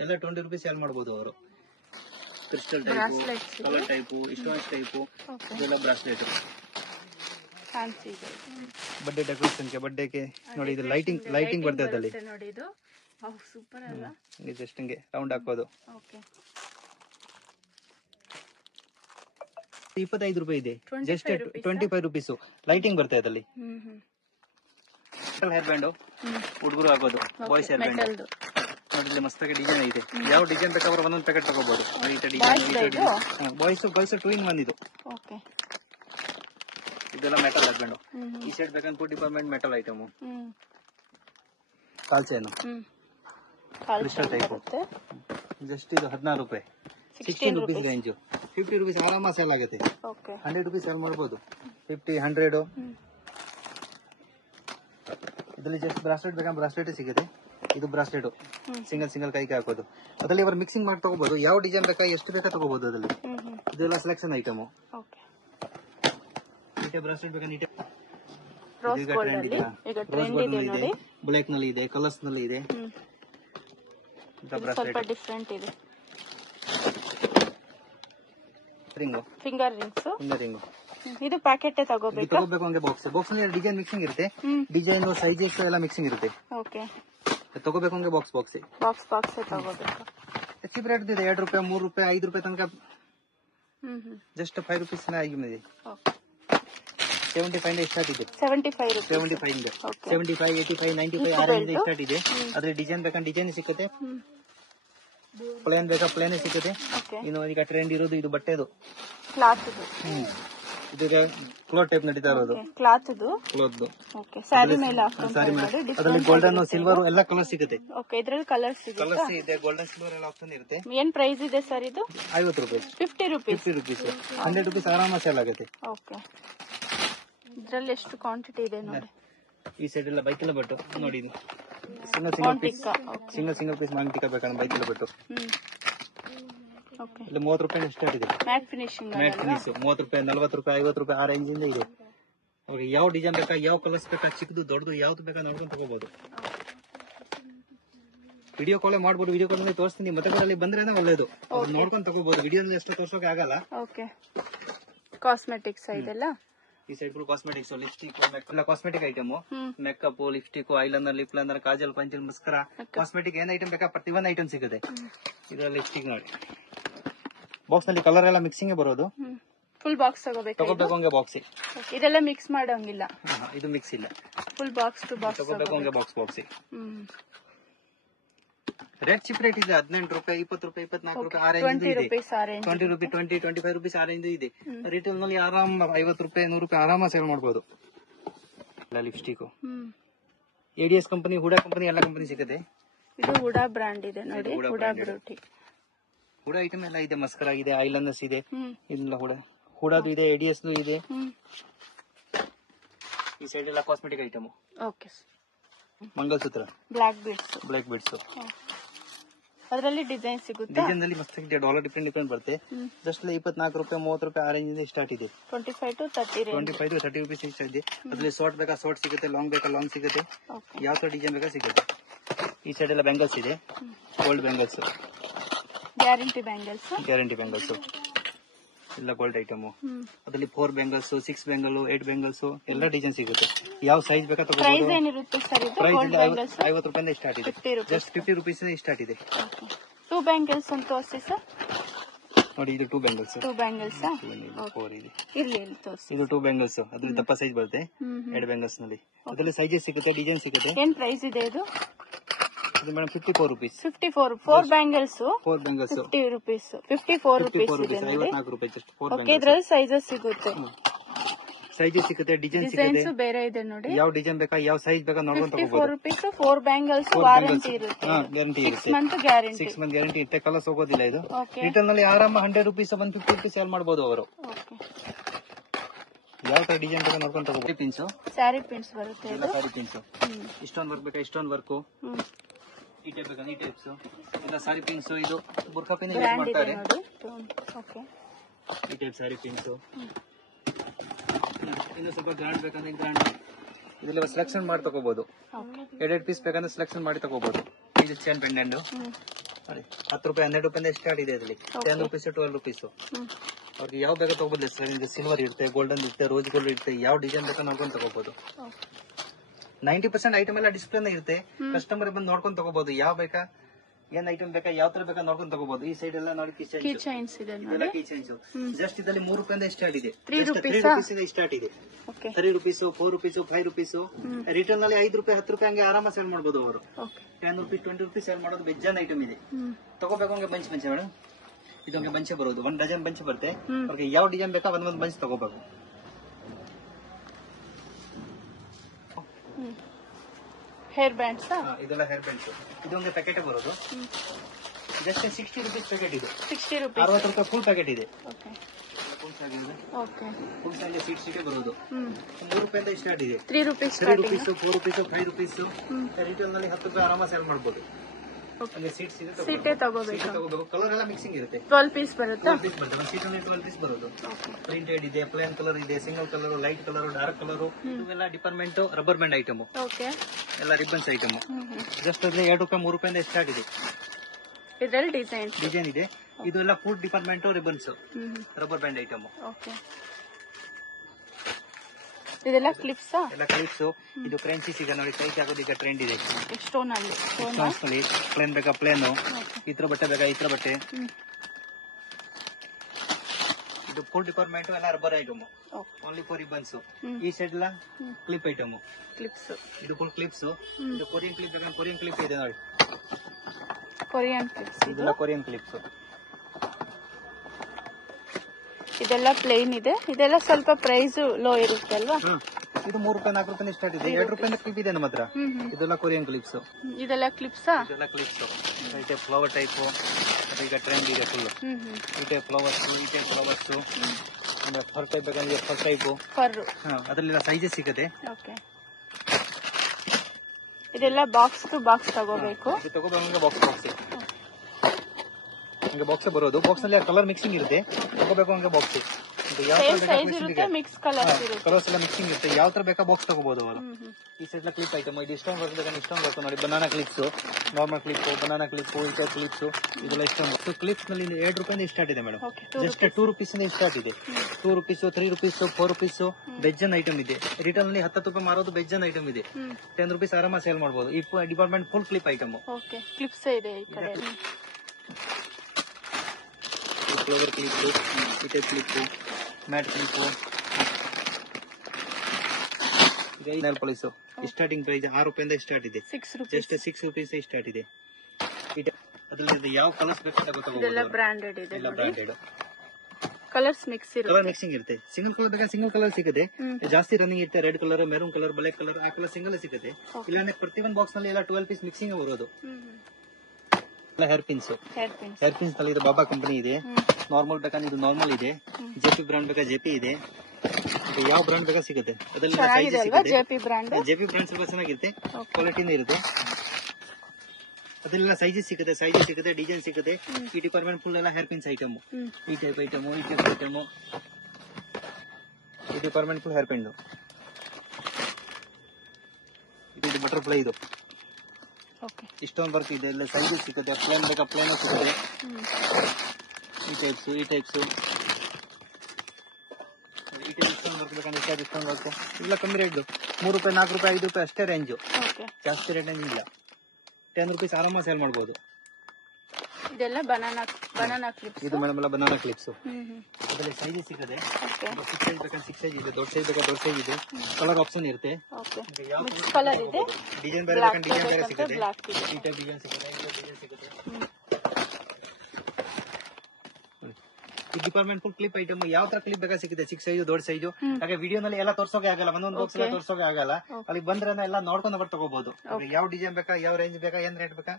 ಎಲ್ಲ 20 ರೂಪೀಸ್ ಸೇಲ್ ಮಾಡಬಹುದು ಅವರು. Crystal type, colour type, stones type, ಇದೆಲ್ಲ ಬ್ರಾಸ್ಲೆಟ್. ಬರ್ಡೇ ಡೆಕೋರೇಷನ್ ಗೆ, ಬರ್ಡೇಗೆ ನೋಡಿ. ಇದು ಲೈಟಿಂಗ್ ಬರ್ತದೆ ಅಲ್ಲಿ ನೋಡಿ. ಇದು ಸೂಪರ್ ಅಲ್ಲ? ಇದು ಜಸ್ಟ್ ಹಿಂಗೆ ರೌಂಡ್ ಹಾಕೋದು. 25 ರೂಪಾಯಿ ಇದೆ, ಜಸ್ಟ್ 25 ರೂಪೀಸ್. ಲೈಟಿಂಗ್ ಬರ್ತಾ ಇದೆ ಅಲ್ಲಿ. ಹೇರ್ ಬ್ಯಾಂಡ್ ಹುಡುಗರು ಹಾಕೋದು, ಬಾಯ್ಸ್ ಹೇರ್ ಬ್ಯಾಂಡ್ ನೋಡಿ. ಮಸ್ತಾಗಿ ಡಿಸೈನ್ ಇದೆ. ಯಾವ ಡಿಸೈನ್ ಬೇಕಾದ್ರೆ ಒಂದೊಂದು ಪ್ಯಾಕೆಟ್ ತಗೋಬಹುದು. ಬಾಯ್ಸ್ ಗರ್ಲ್ಸ್ 2 in 1 ಇದು. ಇದೆಲ್ಲ ಮೆಟಲ್ ಹೇರ್ ಬ್ಯಾಂಡ್. ಈ ಸೈಡ್ ಬೇಕಂದ್ರೆ ಫುಡ್ ಡಿಪಾರ್ಟ್ಮೆಂಟ್ ಮೆಟಲ್ ಐಟಮ್. ಕಾಲ್ಚೇನು ಕ್ರಿಸ್ಟಲ್ ಟೈಪ್. ಜಸ್ಟ್ ಇದು 16 ರೂಪಾಯಿ, 16 ರೂಪೀಸ್ ರೇಂಜ್. 50 ರೂಪೀಸ್ ಆರಾಮ ಸೇಲ್ ಆಗುತ್ತೆ. 100 ರೂಪೀಸ್ ಸೇಲ್ ಮಾಡಬಹುದು. 50 100. ಇದರಲ್ಲಿ ಜಸ್ಟ್ ಬ್ರಾಸ್ಲೆಟ್ ಬೇಕಂದ್ರೆ ಬ್ರಾಸ್ಲೆಟ್ ಸಿಗುತ್ತೆ. ಇದು ಬ್ರಾಸ್ಲೆಟ್ ಸಿಂಗಲ್ ಕೈಗೆ ಹಾಕೋದು. ಅದರಲ್ಲಿ ಅವರು ಮಿಕ್ಸಿಂಗ್ ಮಾಡಿ ತಗೋಬಹುದು. ಯಾವ ಡಿಸೈನ್ ಬೇಕಾ ಎಷ್ಟು ಬೇಕಾ ತಗೋಬಹುದು ಅದರಲ್ಲಿ. ಇದೆಲ್ಲ ಸೆಲೆಕ್ಷನ್ ಐಟಮ್. ಬ್ರಾಸ್ಲೆಟ್ ಬೇಕಾ ನೀಟೆ ಬ್ಲಾಕ್ ನಲ್ಲಿ ಇದೆ, ಕಲರ್ಸ್ ನಲ್ಲಿ ಇದೆ. ಡಿಫ್ರೆಂಟ್ ಇದೆ. ಫಿಂಗರ್ ರಿಂಗ್ ಇದು ಪ್ಯಾಕೆಟ್ ತಗೋಬೇಕು ಹಂಗೆ. ಬಾಕ್ಸ್ ನಲ್ಲಿ ಡಿಸೈನ್ ಮಿಕ್ಸಿಂಗ್ ಇರುತ್ತೆ. ಡಿಸೈನ್ ಸೈಜಸ್ ಎಲ್ಲ ಮಿಕ್ಸಿಂಗ್ ಇರುತ್ತೆ. ತಗೋಬೇಕು ಹಂಗೆ ಬಾಕ್ಸ್ ತಗೋಬೇಕು. ಚೀಪ್ ರೇಟ್ ಇದೆ. 2 ರೂಪಾಯಿ 3 ರೂಪಾಯಿ 5 ರೂಪಾಯಿ ತನಕ. ಜಸ್ಟ್ 5 ರೂಪೀಸ್ ಆಗಿದೆ. 75 ಸ್ಟಾರ್ಟ್ ಇದೆ. 75 85 95 ಆ ರೇಂಜ್ ಸ್ಟಾರ್ಟ್ ಇದೆ. ಅದ್ರ ಡಿಸೈನ್ ಬೇಕಂದ್ರೆ ಡಿಸೈನ್ ಸಿಗುತ್ತೆ, ಪ್ಲೇನ್ ಬೇಕಾ ಪ್ಲೇನ್ ಸಿಗುತ್ತೆ. ಇನ್ನು ಈಗ ಟ್ರೆಂಡ್ ಇರೋದು ಇದು ಬಟ್ಟೆದು ಇದೀಗ ಕ್ಲೋತ್ ಟೈಪ್ ನಡೀತಾ ಇರೋದು. ಕ್ಲಾತ್ ಅದರಲ್ಲಿ ಗೋಲ್ಡನ್ ಸಿಲ್ವರ್ ಎಲ್ಲ ಕಲರ್ ಸಿಗುತ್ತೆ. ಕಲರ್ಸ್ ಇದೆ, ಗೋಲ್ಡನ್ ಸಿಲ್ವರ್ ಎಲ್ಲ ಆಪ್ಷನ್ ಇರುತ್ತೆ. ಏನ್ ಪ್ರೈಸ್ ಇದೆ ಸರ್ ಇದು? 50 ರೂಪಾಯಿ, 50 ರೂಪೀಸ್ 100 ರೂಪೀಸ್ ಆರಾಮ ಸೇಲ್ ಆಗುತ್ತೆ. ಇದ್ರಲ್ಲಿ ಎಷ್ಟು ಕ್ವಾಂಟಿಟಿ ಇದೆ ನೋಡಿ. ಈ ಸೈಡ್ ಎಲ್ಲ ಬೈಕ್ ಎಲ್ಲ ಬಟ್ಟು ನೋಡಿ. ಸಿಂಗಲ್ ಪೀಸ್ ಮಾಂಟಿಕ ಬೇಕಂದ್ರೆ ಬೈಕ್ ಎಲ್ಲ ಬಟ್ಟು ಇಲ್ಲಿ 30 ರೂಪಾಯಿ ಸ್ಟಾರ್ಟ್ ಇದೆ. ಮ್ಯಾಟ್ ಫಿನಿಶ್ 30 ರೂಪಾಯಿ 40 ರೂಪಾಯಿ 50 ರೂಪಾಯಿ ಆ ರೇಂಜ್ ಇಂದ ಇದೆ. ಅವ್ರಿಗೆ ಯಾವ ಡಿಸೈನ್ ಬೇಕಾ ಯಾವ ಕಲರ್ಸ್ ಬೇಕಾ ಚಿಕ್ಕದು ದೊಡ್ಡದು ಯಾವ್ದು ಬೇಕಾ ನೋಡ್ಕೊಂಡು ತಗೋಬಹುದು. ವಿಡಿಯೋ ಕಾಲ್ ಮಾಡ್ಬೋದು, ವಿಡಿಯೋ ಕಾಲ್ ನಲ್ಲಿ ತೋರಿಸ್ತೀನಿ, ಮತ್ತೆ ಅಲ್ಲಿ ಬಂದ್ರೆ ಒಳ್ಳೇದು, ನೋಡ್ಕೊಂಡು ತಗೋಬಹುದು. ವಿಡಿಯೋನಲ್ಲಿ ಎಷ್ಟು ತೋರ್ಸೋಕೆ ಆಗಲ್ಲ. ಓಕೆ, ಕಾಸ್ಮೆಟಿಕ್ಸ್ ಇದೆಲ್ಲ ಈ ಸೈಡ್ ಫುಲ್ ಕಾಸ್ಮೆಟಿಕ್ಸ್, ಲಿಪ್ಸ್ಟಿಕ್ ಎಲ್ಲ cosmetic item, makeup, lipstick, eyeliner, lip liner, kajal, pencil, mascara, cosmetic ಏನ್ ಐಟಮ್ ಬೇಕಾ ಪ್ರತಿಯೊಂದು ಐಟಮ್ ಸಿಗುತ್ತೆ. ಇದರಲ್ಲಿ ಲಿಪ್ಸ್ಟಿಕ್ ನೋಡಿ, ಬಾಕ್ಸ್ ನಲ್ಲಿ ಕಲರ್ ಎಲ್ಲ ಮಿಕ್ಸಿಂಗ್ ಬರೋದು. ಫುಲ್ ಬಾಕ್ಸ್ ತಗೋಬೇಕು ಹಂಗೆ ಬಾಕ್ಸ್. ಇದೆಲ್ಲ ಮಿಕ್ಸ್ ಮಾಡೋಂಗಿಲ್ಲ, ಇದು ಮಿಕ್ಸ್ ಇಲ್ಲ, ಫುಲ್ ಬಾಕ್ಸ್ ಟು ಬಾಕ್ಸ್ ತಗೋಬೇಕು ಹಂಗೆ ಬಾಕ್ಸ್. ರೇಟ್ ಚೀಪ್ ರೇಟ್ ಇದೆ, 18 ರೂಪಾಯಿ, 20 ರೂಪಾಯಿ, 24 ರೂಪಾಯಿ, ಆರೆಂಜ್ ಇದೆ, 20 ರೂಪಾಯಿ, 25 ರೂಪೀಸ್ ಆರೆಂಜ್ ಇದೆ. ರಿಟೇಲ್ ನಲ್ಲಿ ಆರಾಮ್ 50 ರೂಪಾಯಿ, 100 ರೂಪಾಯಿ ಆರಾಮ ಸೇಲ್ ಮಾಡಬಹುದು. Lipstick ADS company, HUDA company, ಎಲ್ಲ ಕಂಪನಿ ಸಿಗುತ್ತೆ. ಇದು ಹುಡಾ ಬ್ರಾಂಡ್ ಇದೆ ನೋಡಿ, ಹುಡಾ ಬ್ಯೂಟಿ. ಹುಡಾ ಐಟಮ್ ಎಲ್ಲ ಇದೆ, ಮಸ್ಕರ ಇದೆ, ಐಲೈನರ್ಸ್ ಇದೆ, ಇದೆಲ್ಲ ಹುಡಾದು ಇದೆ, ADS ಇದೆ. ಈ ಸೈಡ್ ಎಲ್ಲ cosmetic item. Okay, mangalsutra, black beads, ಅದರಲ್ಲಿ ಡಿಸೈನ್ ಸಿಗುತ್ತೆ. ಡಿಸೈನ್ ನಲ್ಲಿ ಮಸ್ತ್ ಇದೆ, ಡಾಲರ್ ಡಿಪೆಂಡ್ ಬರುತ್ತೆ. ಜಸ್ಟ್ 24 ರೂಪಾಯಿ, 30 ರೂಪಾಯಿ ಆರೆಂಜ್ ಇಂದ ಸ್ಟಾರ್ಟ್ ಇದೆ. 25 to 30 ರೂಪೀಸ್ ಇಷ್ಟ ಇದೆ. ಅದ್ರಲ್ಲಿ ಶಾರ್ಟ್ ಬೇಕಾ ಶಾರ್ಟ್ ಸಿಗುತ್ತೆ, ಲಾಂಗ್ ಬೇಕಾ ಲಾಂಗ್ ಸಿಗುತ್ತೆ, ಯಾವ ತರ ಡಿಸೈನ್ ಬೇಕಾ ಸಿಗುತ್ತೆ. ಈ ಸೈಡ್ ಎಲ್ಲ ಬ್ಯಾಂಗಲ್ಸ್ ಇದೆ, ಗೋಲ್ಡ್ ಬ್ಯಾಂಗಲ್ಸ್, ಗ್ಯಾರಂಟಿ ಬ್ಯಾಂಗಲ್ಸ್ ಎಲ್ಲ ಗೋಲ್ಡ್ ಐಟಮ್. ಅದರಲ್ಲಿ 4 ಬ್ಯಾಂಗಲ್ಸ್, 6 ಬ್ಯಾಂಗಲ್, 8 ಬ್ಯಾಂಗಲ್ಸ್ ಎಲ್ಲ ಡಿಸೈನ್ ಸಿಗುತ್ತೆ. ಯಾವ ಸೈಜ್ ಬೇಕಾ ತಗೋಬಹುದು. ಪ್ರೈಸ್ 50 ರೂಪಾಯಿಂದ ಸ್ಟಾರ್ಟ್ ಇದೆ, ಜಸ್ಟ್ 50 ರೂಪೀಸ್ ಸ್ಟಾರ್ಟ್ ಇದೆ. 2 ಬ್ಯಾಂಗಲ್ಸ್ ಅಂತ ತೋರಿಸಿ ಸರ್. ನೋಡಿ, ಇದು 2 ಬ್ಯಾಂಗಲ್ಸ್, 4 ಇದೆ. ಇದು 2 ಬ್ಯಾಂಗಲ್ಸ್, ಅದ್ರಲ್ಲಿ ದಪ್ಪ ಸೈಜ್ ಬರುತ್ತೆ. 2 ಬ್ಯಾಂಗಲ್ಸ್ ನಲ್ಲಿ ಅದರಲ್ಲಿ ಸೈಜಸ್ ಸಿಗುತ್ತೆ, ಡಿಸೈನ್ ಸಿಗುತ್ತೆ. ಏನ್ ಪ್ರೈಸ್ ಇದೆ ಇದು? ಇದು madam 54 rupees. 4 bangles 50 rupees, 54 rupees, 54 ರೂಪಾಯಿ ಜಸ್ಟ್ 4 ಬ್ಯಾಂಗಲ್ಸ್. ಇದ್ರಲ್ಲಿ ಸೈಜಸ್ ಸಿಗುತ್ತೆ, ಸೈಜಸ್ ಸಿಗುತ್ತೆ, ಡಿಸೈನ್ ಸಿಗುತ್ತೆ. ಬೇರೆ ಇದೆ ನೋಡಿ, ಯಾವ ಡಿಸೈನ್ ಬೇಕಾ, ಯಾವ ಸೈಜ್ ಬೇಕಾ ನೋಡ್ಕೊಂಡು ತಗೋಬಹುದು. 54 ರೂಪೀಸ್, 4 ಬ್ಯಾಂಗಲ್ಸ್, ವಾರಂಟಿ ಇರುತ್ತೆ. ಗ್ಯಾರಂಟಿ ಇರುತ್ತೆ, 6 ಮಂತ್ ಗ್ಯಾರಂಟಿ, 6 ಮಂತ್ ಗ್ಯಾರಂಟಿ ಇರುತ್ತೆ. ಕಲರ್ಸ್ ಹೋಗೋದಿಲ್ಲ. ಇದು ರಿಟೇಲ್ ನಲ್ಲಿ ಆರಾಮ 100 ರೂಪೀಸ್, 150 ರೂಪೀಸ್ ಸೇಲ್ ಮಾಡಬಹುದು ಅವರು. ಯಾವ ತರ ಡಿಸೈನ್ ಬೇಕಾ ನೋಡ್ಕೊಂಡು ತಗೋಬಹುದು. ಸ್ಯಾರಿ ಪಿನ್ಸ್ ಬರುತ್ತೆ, ಸ್ಯಾರಿ ಪಿನ್ಸ್, ಇಷ್ಟೊಂದು ವರ್ಕ್ ಬೇಕಾ ಇಷ್ಟೊಂದು ವರ್ಕ್, ಈ ಟೈಪ್ ಬೇಕಾ ಈ ಟೈಪ್ಸ್ ಎಲ್ಲ ಸಾರಿ ಪಿನ್ಸ್. ಇದು ಬುರ್ಕಾ ಪಿನ್ ಯೂಸ್ ಮಾಡ್ತಾರೆ. ಈ ಟೈಪ್ ಸಾರಿ ಪಿನ್ಸ್. ಇನ್ನು ಸ್ವಲ್ಪ ಗ್ರಾಂಡ್ ಬೇಕಂದ್ರೆ ಗ್ರಾಂಡ್, ಇದೆಲ್ಲ ಸೆಲೆಕ್ಷನ್ ಮಾಡಿ ತಗೋಬಹುದು. 2 ಪೀಸ್ ಬೇಕಂದ್ರೆ ಸೆಲೆಕ್ಷನ್ ಮಾಡಿ ತಗೋಬಹುದು. ಇದು ಚೈನ್ ಪೆಂಡೆಂಟ್ ನೋಡಿ, 10 ರೂಪಾಯಿ, 12 ರೂಪಾಯಿಂದ ಸ್ಟಾರ್ಟ್ ಇದೆ. ಇದರಲ್ಲಿ 10 ರೂಪೀಸ್, 12 ರೂಪೀಸ್. ಅವ್ರಿಗೆ ಯಾವ ಬೇಕಾ ತಗೋಬಹುದು ಸರ್. ಇದು ಸಿಲ್ವರ್ ಇರುತ್ತೆ, ಗೋಲ್ಡನ್ ಇರುತ್ತೆ, ರೋಸ್ ಗೋಲ್ಡ್ ಇರುತ್ತೆ, ಯಾವ ಡಿಸೈನ್ ಬೇಕಾ ನೋಡ್ಕೊಂಡು ತಗೋಬಹುದು. 90% ಐಟಮ್ ಎಲ್ಲ ಡಿಸ್ಪ್ಲೇನ ಇರುತ್ತೆ, ಕಸ್ಟಮರ್ ಬಂದು ನೋಡ್ಕೊಂಡು ತಗೋಬಹುದು. ಯಾವ ಬೇಕಾ, ಏನ್ ಐಟಮ್ ಬೇಕಾ, ಯಾವ ತರ ಬೇಕಾ ನೋಡ್ಕೊಂಡು ತಗೋಬಹುದು. ಈ ಸೈಡ್ ಎಲ್ಲ ನೋಡಿ ಕೀ ಚೈನ್ಸ್ ಇದೆಲ್ಲ ಕೀ ಚೈನ್ಸ್. ಜಸ್ಟ್ ಇದರಲ್ಲಿ 3 ರೂಪಾಯಿಂದ ಸ್ಟಾರ್ಟ್ ಇದೆ, 3 ರೂಪೀಸ್ ಸ್ಟಾರ್ಟ್ ಇದೆ. 3 ರೂಪೀಸ್, 4 ರೂಪೀಸ್, 5 ರೂಪೀಸ್. ರಿಟೇಲ್ ನಲ್ಲಿ 5 ರೂಪಾಯಿ, 10 ರೂಪಾಯಿ ಹಂಗೆ ಆರಾಮ ಸೇಲ್ ಮಾಡಬಹುದು ಅವರು. 10 ರೂಪೀಸ್, 20 ರೂಪೀಸ್ ಸೇಲ್ ಮಾಡೋದು ಬೆಜ್ಜಾನ್ ಐಟಮ್ ಇದೆ. ತಗೋಬೇಕು ಹಂಗೆ ಬಂಚ್ ಮೇಡಮ್, ಇದು ಹಂಗೆ ಬಂಚೆ ಬರೋದು. 1 ಡಜನ್ ಬಂಚ್ ಬರುತ್ತೆ. ಅವ್ರಿಗೆ ಯಾವ ಡಿಸೈನ್ ಬೇಕಾ ಒಂದೊಂದು ಬಂಚ್ ತಗೋಬೇಕು. ಹೇರ್ ಬ್ಯಾಂಡ್ಸ್, ಇದೆಲ್ಲ ಹೇರ್ ಬ್ಯಾಂಡ್ಸ್. ಇದು ಒಂದು ಪ್ಯಾಕೆಟ್ ಬರೋದು, ಜಸ್ಟ್ 60 ರೂಪೀಸ್ ಪ್ಯಾಕೆಟ್ ಇದೆ. 60 ರೂಪೀಸ್, 60 ರೂಪಾಯಿ ಫುಲ್ ಪ್ಯಾಕೆಟ್ ಇದೆ. ಫುಲ್ ಸಾಗಿ ಸೀಟ್ ಬರೋದು. 3 ರೂಪಾಯಿಂದ ಸ್ಟಾರ್ಟ್ ಇದೆ. 3 ರೂಪೀಸ್, 4 ರೂಪೀಸ್, 5 ರೂಪೀಸ್. ರಿಟೇಲ್ ನಲ್ಲಿ 10 ರೂಪಾಯಿ ಆರಾಮ ಸೇಲ್ ಮಾಡಬಹುದು. ಸೀಟೇ ತಗೋಬೇಕು. ಕಲರ್ ಎಲ್ಲ ಮಿಕ್ಸಿಂಗ್ ಇರುತ್ತೆ. 12 ಪೀಸ್ ಬರುತ್ತೆ. 12 ಪೀಸ್ ಬರುತ್ತೆ. ಒಂದು ಸೀಟ್ ಅಲ್ಲಿ 12 ಪೀಸ್ ಬರೋದು. ಪ್ರಿಂಟೆಡ್ ಇದೆ, ಪ್ಲೇನ್ ಕಲರ್ ಇದೆ, single colour, light colour, dark colour. ಇವೆಲ್ಲ ಡಿಪಾರ್ಟ್ಮೆಂಟ್ ರಬ್ಬರ್ ಬ್ಯಾಂಡ್ ಐಟಮ್, ಎಲ್ಲ ರಿಬ್ಬನ್ಸ್ ಐಟಮ್. ಜಸ್ಟ್ ಅದ್ರಲ್ಲಿ 2 ರೂಪಾಯಿ, 3 ರೂಪಾಯಿಂದ ಸ್ಟಾರ್ಟ್ ಇದೆ. ಇದರಲ್ಲಿ ಡಿಸೈನ್ ಇದೆ. ಇದು ಎಲ್ಲ food department ribbons, rubber band item. ಇದೆಲ್ಲ ಕ್ಲಿಪ್ಸ್, ಎಲ್ಲ ಕ್ಲಿಪ್ಸ್. ಇದು ಫ್ರೆಂಚೀಸ್ ಈಗ ನೋಡಿ ಕೈಗೆ ಹಾಕೋದು ಈಗ ಟ್ರೆಂಡ್ ಇದೆ. ಸ್ಟೋನ್ ಅಲ್ಲಿ ಪ್ಲೇನ್ ಬೇಕಾ ಪ್ಲೇನ್, ಈ ತರ ಬಟ್ಟೆ ಬೇಕಾ ಈ ತರ ಬಟ್ಟೆ. ಇದು ಫುಡ್ ಡಿಪಾರ್ಟ್ಮೆಂಟ್ ಎಲ್ಲ rubber item, only for ribbons. ಈ ಸೈಡ್ ಎಲ್ಲ ಕ್ಲಿಪ್ ಐಟಮ್, ಕ್ಲಿಪ್ಸ್. ಇದು ಫುಲ್ ಕ್ಲಿಪ್ಸ್. ಇದು ಕೊರಿಯನ್ ಕ್ಲಿಪ್ ಬೇಕಾ ಕೊರಿಯನ್ ಕ್ಲಿಪ್ ಇದೆ ನೋಡಿ, ಕೊರಿಯನ್ ಕ್ಲಿಪ್ಸ್. ಇದೆಲ್ಲ ಕೊರಿಯನ್ ಕ್ಲಿಪ್ಸ್. ಇದೆಲ್ಲ ಪ್ಲೇನ್ ಇದೆ. ಇದೆಲ್ಲ ಸ್ವಲ್ಪ ಪ್ರೈಸ್ ಲೋ ಇರುತ್ತೆ ಅಲ್ವಾ. ಇದು 3 ರೂಪಾಯಿ, 4 ರೂಪಾಯಿ ಸ್ಟಾರ್ಟ್ ಇದೆ. 2 ರೂಪಾಯಿ ಕ್ಲಿಪ್ ಇದೆ ನಮ್ಮ ಹತ್ರ. ಇದೆಲ್ಲ ಕೊರಿಯನ್ ಕ್ಲಿಪ್ಸ್. ಇದೆಲ್ಲ ಕ್ಲಿಪ್ಸ್, ಇದೆಲ್ಲ ಕ್ಲಿಪ್ಸ್. ಈ ಟೈಪ್ ಫ್ಲವರ್ ಟೈಪ್ ಈಗ ಟ್ರೆಂಡ್ ಇದೆ ಫುಲ್. ಈ ಟೈಪ್ ಫ್ಲವರ್ಸ್, ಈ ಟೈಪ್ ಫ್ಲವರ್ಸ್. ಆಮೇಲೆ ಫರ್ ಟೈಪ್ ಬೇಕಂದ್ರೆ ಫರ್ ಟೈಪ್. ಅದರಲ್ಲೆಲ್ಲ ಸೈಜಸ್ ಸಿಗುತ್ತೆ. ಇದೆಲ್ಲ ಬಾಕ್ಸ್ ಟು ಬಾಕ್ಸ್ ತಗೋಬೇಕು. ತಗೋಬೇಕು ಬಾಕ್ಸ್ ಹಂಗೆ ಬಾಕ್ಸ್ ಬರೋದು. ಬಾಕ್ಸ್ ನಲ್ಲಿ ಕಲರ್ ಮಿಕ್ಸಿಂಗ್ ಇರುತ್ತೆ. ತಗೋಬೇಕು ಹಂಗೆ ಬಾಕ್ಸ್. ಸೇಮ್ ಸೈಜ್ ಇರುತ್ತೆ, ಮಿಕ್ಸ್ ಕಲರ್ಸ್ ಇರುತ್ತೆ. ಕಲರ್ಸ್ ಎಲ್ಲ ಮಿಕ್ಸಿಂಗ್ ಇರುತ್ತೆ. ಯಾವ ತರ ಬೇಕಾ ಬಾಕ್ಸ್ ತಗೋಬಹುದು ಅವರು. ಈ ಸೈಡ್ ಕ್ಲಿಪ್ ಐಟಮ್ ಇದು ಇಷ್ಟೊಂದು ಬರ್ತದೆ, ಇಷ್ಟೊಂದು ಬರ್ತದೆ ನೋಡಿ. Banana clips, normal clip, banana clip, ಈ ಟೈಪ್ ಕ್ಲಿಪ್ಸ್ ಇದೆಲ್ಲ ಇಷ್ಟೊಂದು. ಕ್ಲಿಪ್ಸ್ ನಲ್ಲಿ 2 ರೂಪಾಯಿಂದ ಸ್ಟಾರ್ಟ್ ಇದೆ ಮೇಡಮ್. ಜಸ್ಟ್ 2 ರುಪೀಸ್ ಸ್ಟಾರ್ಟ್ ಇದೆ. 2 ರುಪೀಸ್, 3 ರುಪೀಸ್, 4 ರುಪೀಸ್ ಬೆಜ್ಜನ್ ಐಟಮ್ ಇದೆ. ರಿಟೇಲ್ ನಲ್ಲಿ 10 ರೂಪಾಯಿ ಮಾರೋದು ಬೆಜ್ಜನ್ ಐಟಮ್ ಇದೆ. 10 ರುಪೀಸ್ ಆರಾಮ ಸೇಲ್ ಮಾಡಬಹುದು. ಈ department full clip item. Okay, clips ಇದೆ ಈ ಕಡೆ. ಫ್ಲವರ್ ಕ್ಲಿಪ್, ಈ type clip, matte clip. Nail polish starting price 6 ರೂಪಾಯಿಂದ ಸ್ಟಾರ್ಟ್ ಇದೆ. ಜಸ್ಟ್ 6 ರೂಪೀಸ್ ಸ್ಟಾರ್ಟ್ ಇದೆ. ಅದ್ರಲ್ಲಿ ಯಾವ ಕಲರ್ಸ್ ಬೇಕಾದ್ರೆ ಇದೆಲ್ಲ ಬ್ರಾಂಡೆಡ್ ಇದೆ. ಎಲ್ಲ ಬ್ರಾಂಡೆಡ್. ಕಲರ್ಸ್ ಮಿಕ್ಸ್ ಇರುತ್ತೆ. ಕಲರ್ ಮಿಕ್ಸಿಂಗ್ ಇರುತ್ತೆ. ಸಿಂಗಲ್ ಕಲರ್ ಬೇಕಾ ಸಿಂಗಲ್ ಕಲರ್ ಸಿಗುತ್ತೆ. ಜಾಸ್ತಿ ರನ್ನಿಂಗ್ ಇರುತ್ತೆ. Red colour, maroon colour, black colour, ಆ ಕಲರ್ ಸಿಂಗಲ್ ಸಿಗುತ್ತೆ. ಇಲ್ಲಾಂದ್ರೆ ಪ್ರತಿಯೊಂದು ಬಾಕ್ಸ್ ನಲ್ಲಿ ಎಲ್ಲ 12 ಪೀಸ್ ಮಿಕ್ಸಿಂಗ್ ಬರೋದು. ಹೇರ್ ಪಿನ್ಸ್, ಹೇರ್ ಪಿನ್ಸ್ ನಲ್ಲಿ ಇದು ಬಾಬಾ ಕಂಪನಿ ಇದೆ. ನಾರ್ಮಲ್ ಬೇಕಾದ್ರೆ ಇದು ನಾರ್ಮಲ್ ಇದೆ. ಜೆಪಿ ಬ್ರಾಂಡ್ ಬೇಕಾ ಜೆಪಿ ಇದೆ. ಯಾವ ಬ್ರಾಂಡ್ ಬೇಕಾ ಸಿಗುತ್ತೆ. ಅದೆಲ್ಲ ಜೆಪಿ ಬ್ರಾಂಡ್ ಸ್ವಲ್ಪ ಚೆನ್ನಾಗಿರುತ್ತೆ, ಕ್ವಾಲಿಟಿನೇ ಇರುತ್ತೆ. ಅದೆಲ್ಲ ಸೈಜಸ್ ಸಿಗುತ್ತೆ, ಡಿಸೈನ್ ಸಿಗುತ್ತೆ. ಈ ಡಿಪಾರ್ಟ್ಮೆಂಟ್ ಫುಲ್ ಎಲ್ಲ ಹೇರ್ ಪಿನ್ಸ್ ಐಟಮ್. ಈ ಟೈಪ್ ಐಟಮ್, ಈ ಟೈಪ್ ಐಟಮ್. ಈ ಡಿಪಾರ್ಟ್ಮೆಂಟ್ ಫುಲ್ ಹೇರ್ ಪಿನ್. ಇದು ಬಟರ್ಫ್ಲೈ. ಇದು ಇಷ್ಟೊಂದು ಬರ್ತಿದೆ. ಎಲ್ಲ ಸೈಜಸ್ ಸಿಗುತ್ತೆ. ಪ್ಲೇನ್ ಬೇಕಾ ಪ್ಲೇನ್ ಸಿಗುತ್ತೆ. ಈ ಟೈಪ್ಸ್, ಈ ಟೈಪ್ಸ್, ಈ ಟೈಪ್ ಇಷ್ಟೊಂದು ಬರ್ಬೇಕಂದ್ರೆ ಇಷ್ಟೊಂದು ಬರುತ್ತೆ. ಇಲ್ಲ ಕಮ್ಮಿ ರೇಟ್, 3 ರೂಪಾಯಿ, 4 ರೂಪಾಯಿ, 5 ರೂಪಾಯಿ ಅಷ್ಟೇ ರೇಂಜು. ಜಾಸ್ತಿ ರೇಟ್ ಇಲ್ಲ. 10 ರೂಪೀಸ್ ಆರಾಮ ಸೇಲ್ ಮಾಡಬಹುದು. ಇದೆಲ್ಲ ಬನಾನಾ ಕ್ಲಿಪ್ಸ್. ಇದು ಮೇಡಮ್ ಎಲ್ಲ ಬನಾನಾ ಕ್ಲಿಪ್ಸ್. ಅದರಲ್ಲಿ ಸೈಜ್ ಸಿಗುತ್ತೆ. 6 ಸೈಜ್ ಬೇಕಾದ್ರೆ 6 ಸೈಜ್ ಇದೆ, ದೊಡ್ಡ ಸೈಜ್ ಬೇಕಾದ್ರೆ ದೊಡ್ಡ ಸೈಜ್ ಇದೆ. ಕಲರ್ ಆಪ್ಷನ್ ಇರುತ್ತೆ. ಕಲರ್ ಇದೆ. ಡಿಸೈನ್ ಬೇರೆ ಬೇಕಾದ್ರೆ ಡಿಸೈನ್ ಬೇರೆ ಸಿಗುತ್ತೆ. ಈ ಟೈಪ್ ಡಿಸೈನ್ ಸಿಗುತ್ತೆ, ಈ ಟೈಪ್ ಡಿಸೈನ್ ಸಿಗುತ್ತೆ. ಈ ಡಿಪಾರ್ಟ್ಮೆಂಟ್ ಫುಲ್ ಕ್ಲಿಪ್ ಐಟಮ್. ಯಾವ ತರ ಕ್ಲಿಪ್ ಬೇಕಾ ಸಿಗುತ್ತೆ. 6 ಸೈಜ್, ದೊಡ್ಡ ಸೈಜ್. ಹಾಗೆ ವಿಡಿಯೋನಲ್ಲಿ ಎಲ್ಲ ತೋರ್ಸೋಕೆ ಆಗಲ್ಲ, ಒಂದೊಂದು ಬಾಕ್ಸ್ ಎಲ್ಲ ತೋರ್ಸೋಕೆ ಆಗಲ್ಲ. ಅಲ್ಲಿ ಬಂದ್ರೆ ಎಲ್ಲ ನೋಡ್ಕೊಂಡು ತಗೋಬಹುದು. ಯಾವ ಡಿಸೈನ್ ಬೇಕಾ, ಯಾವ ರೇಂಜ್ ಬೇಕಾ, ಏನ್ ರೇಟ್ ಬೇಕಾ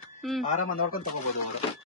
ಆರಾಮ ನೋಡ್ಕೊಂಡು ತಗೋಬಹುದು ಅವರು.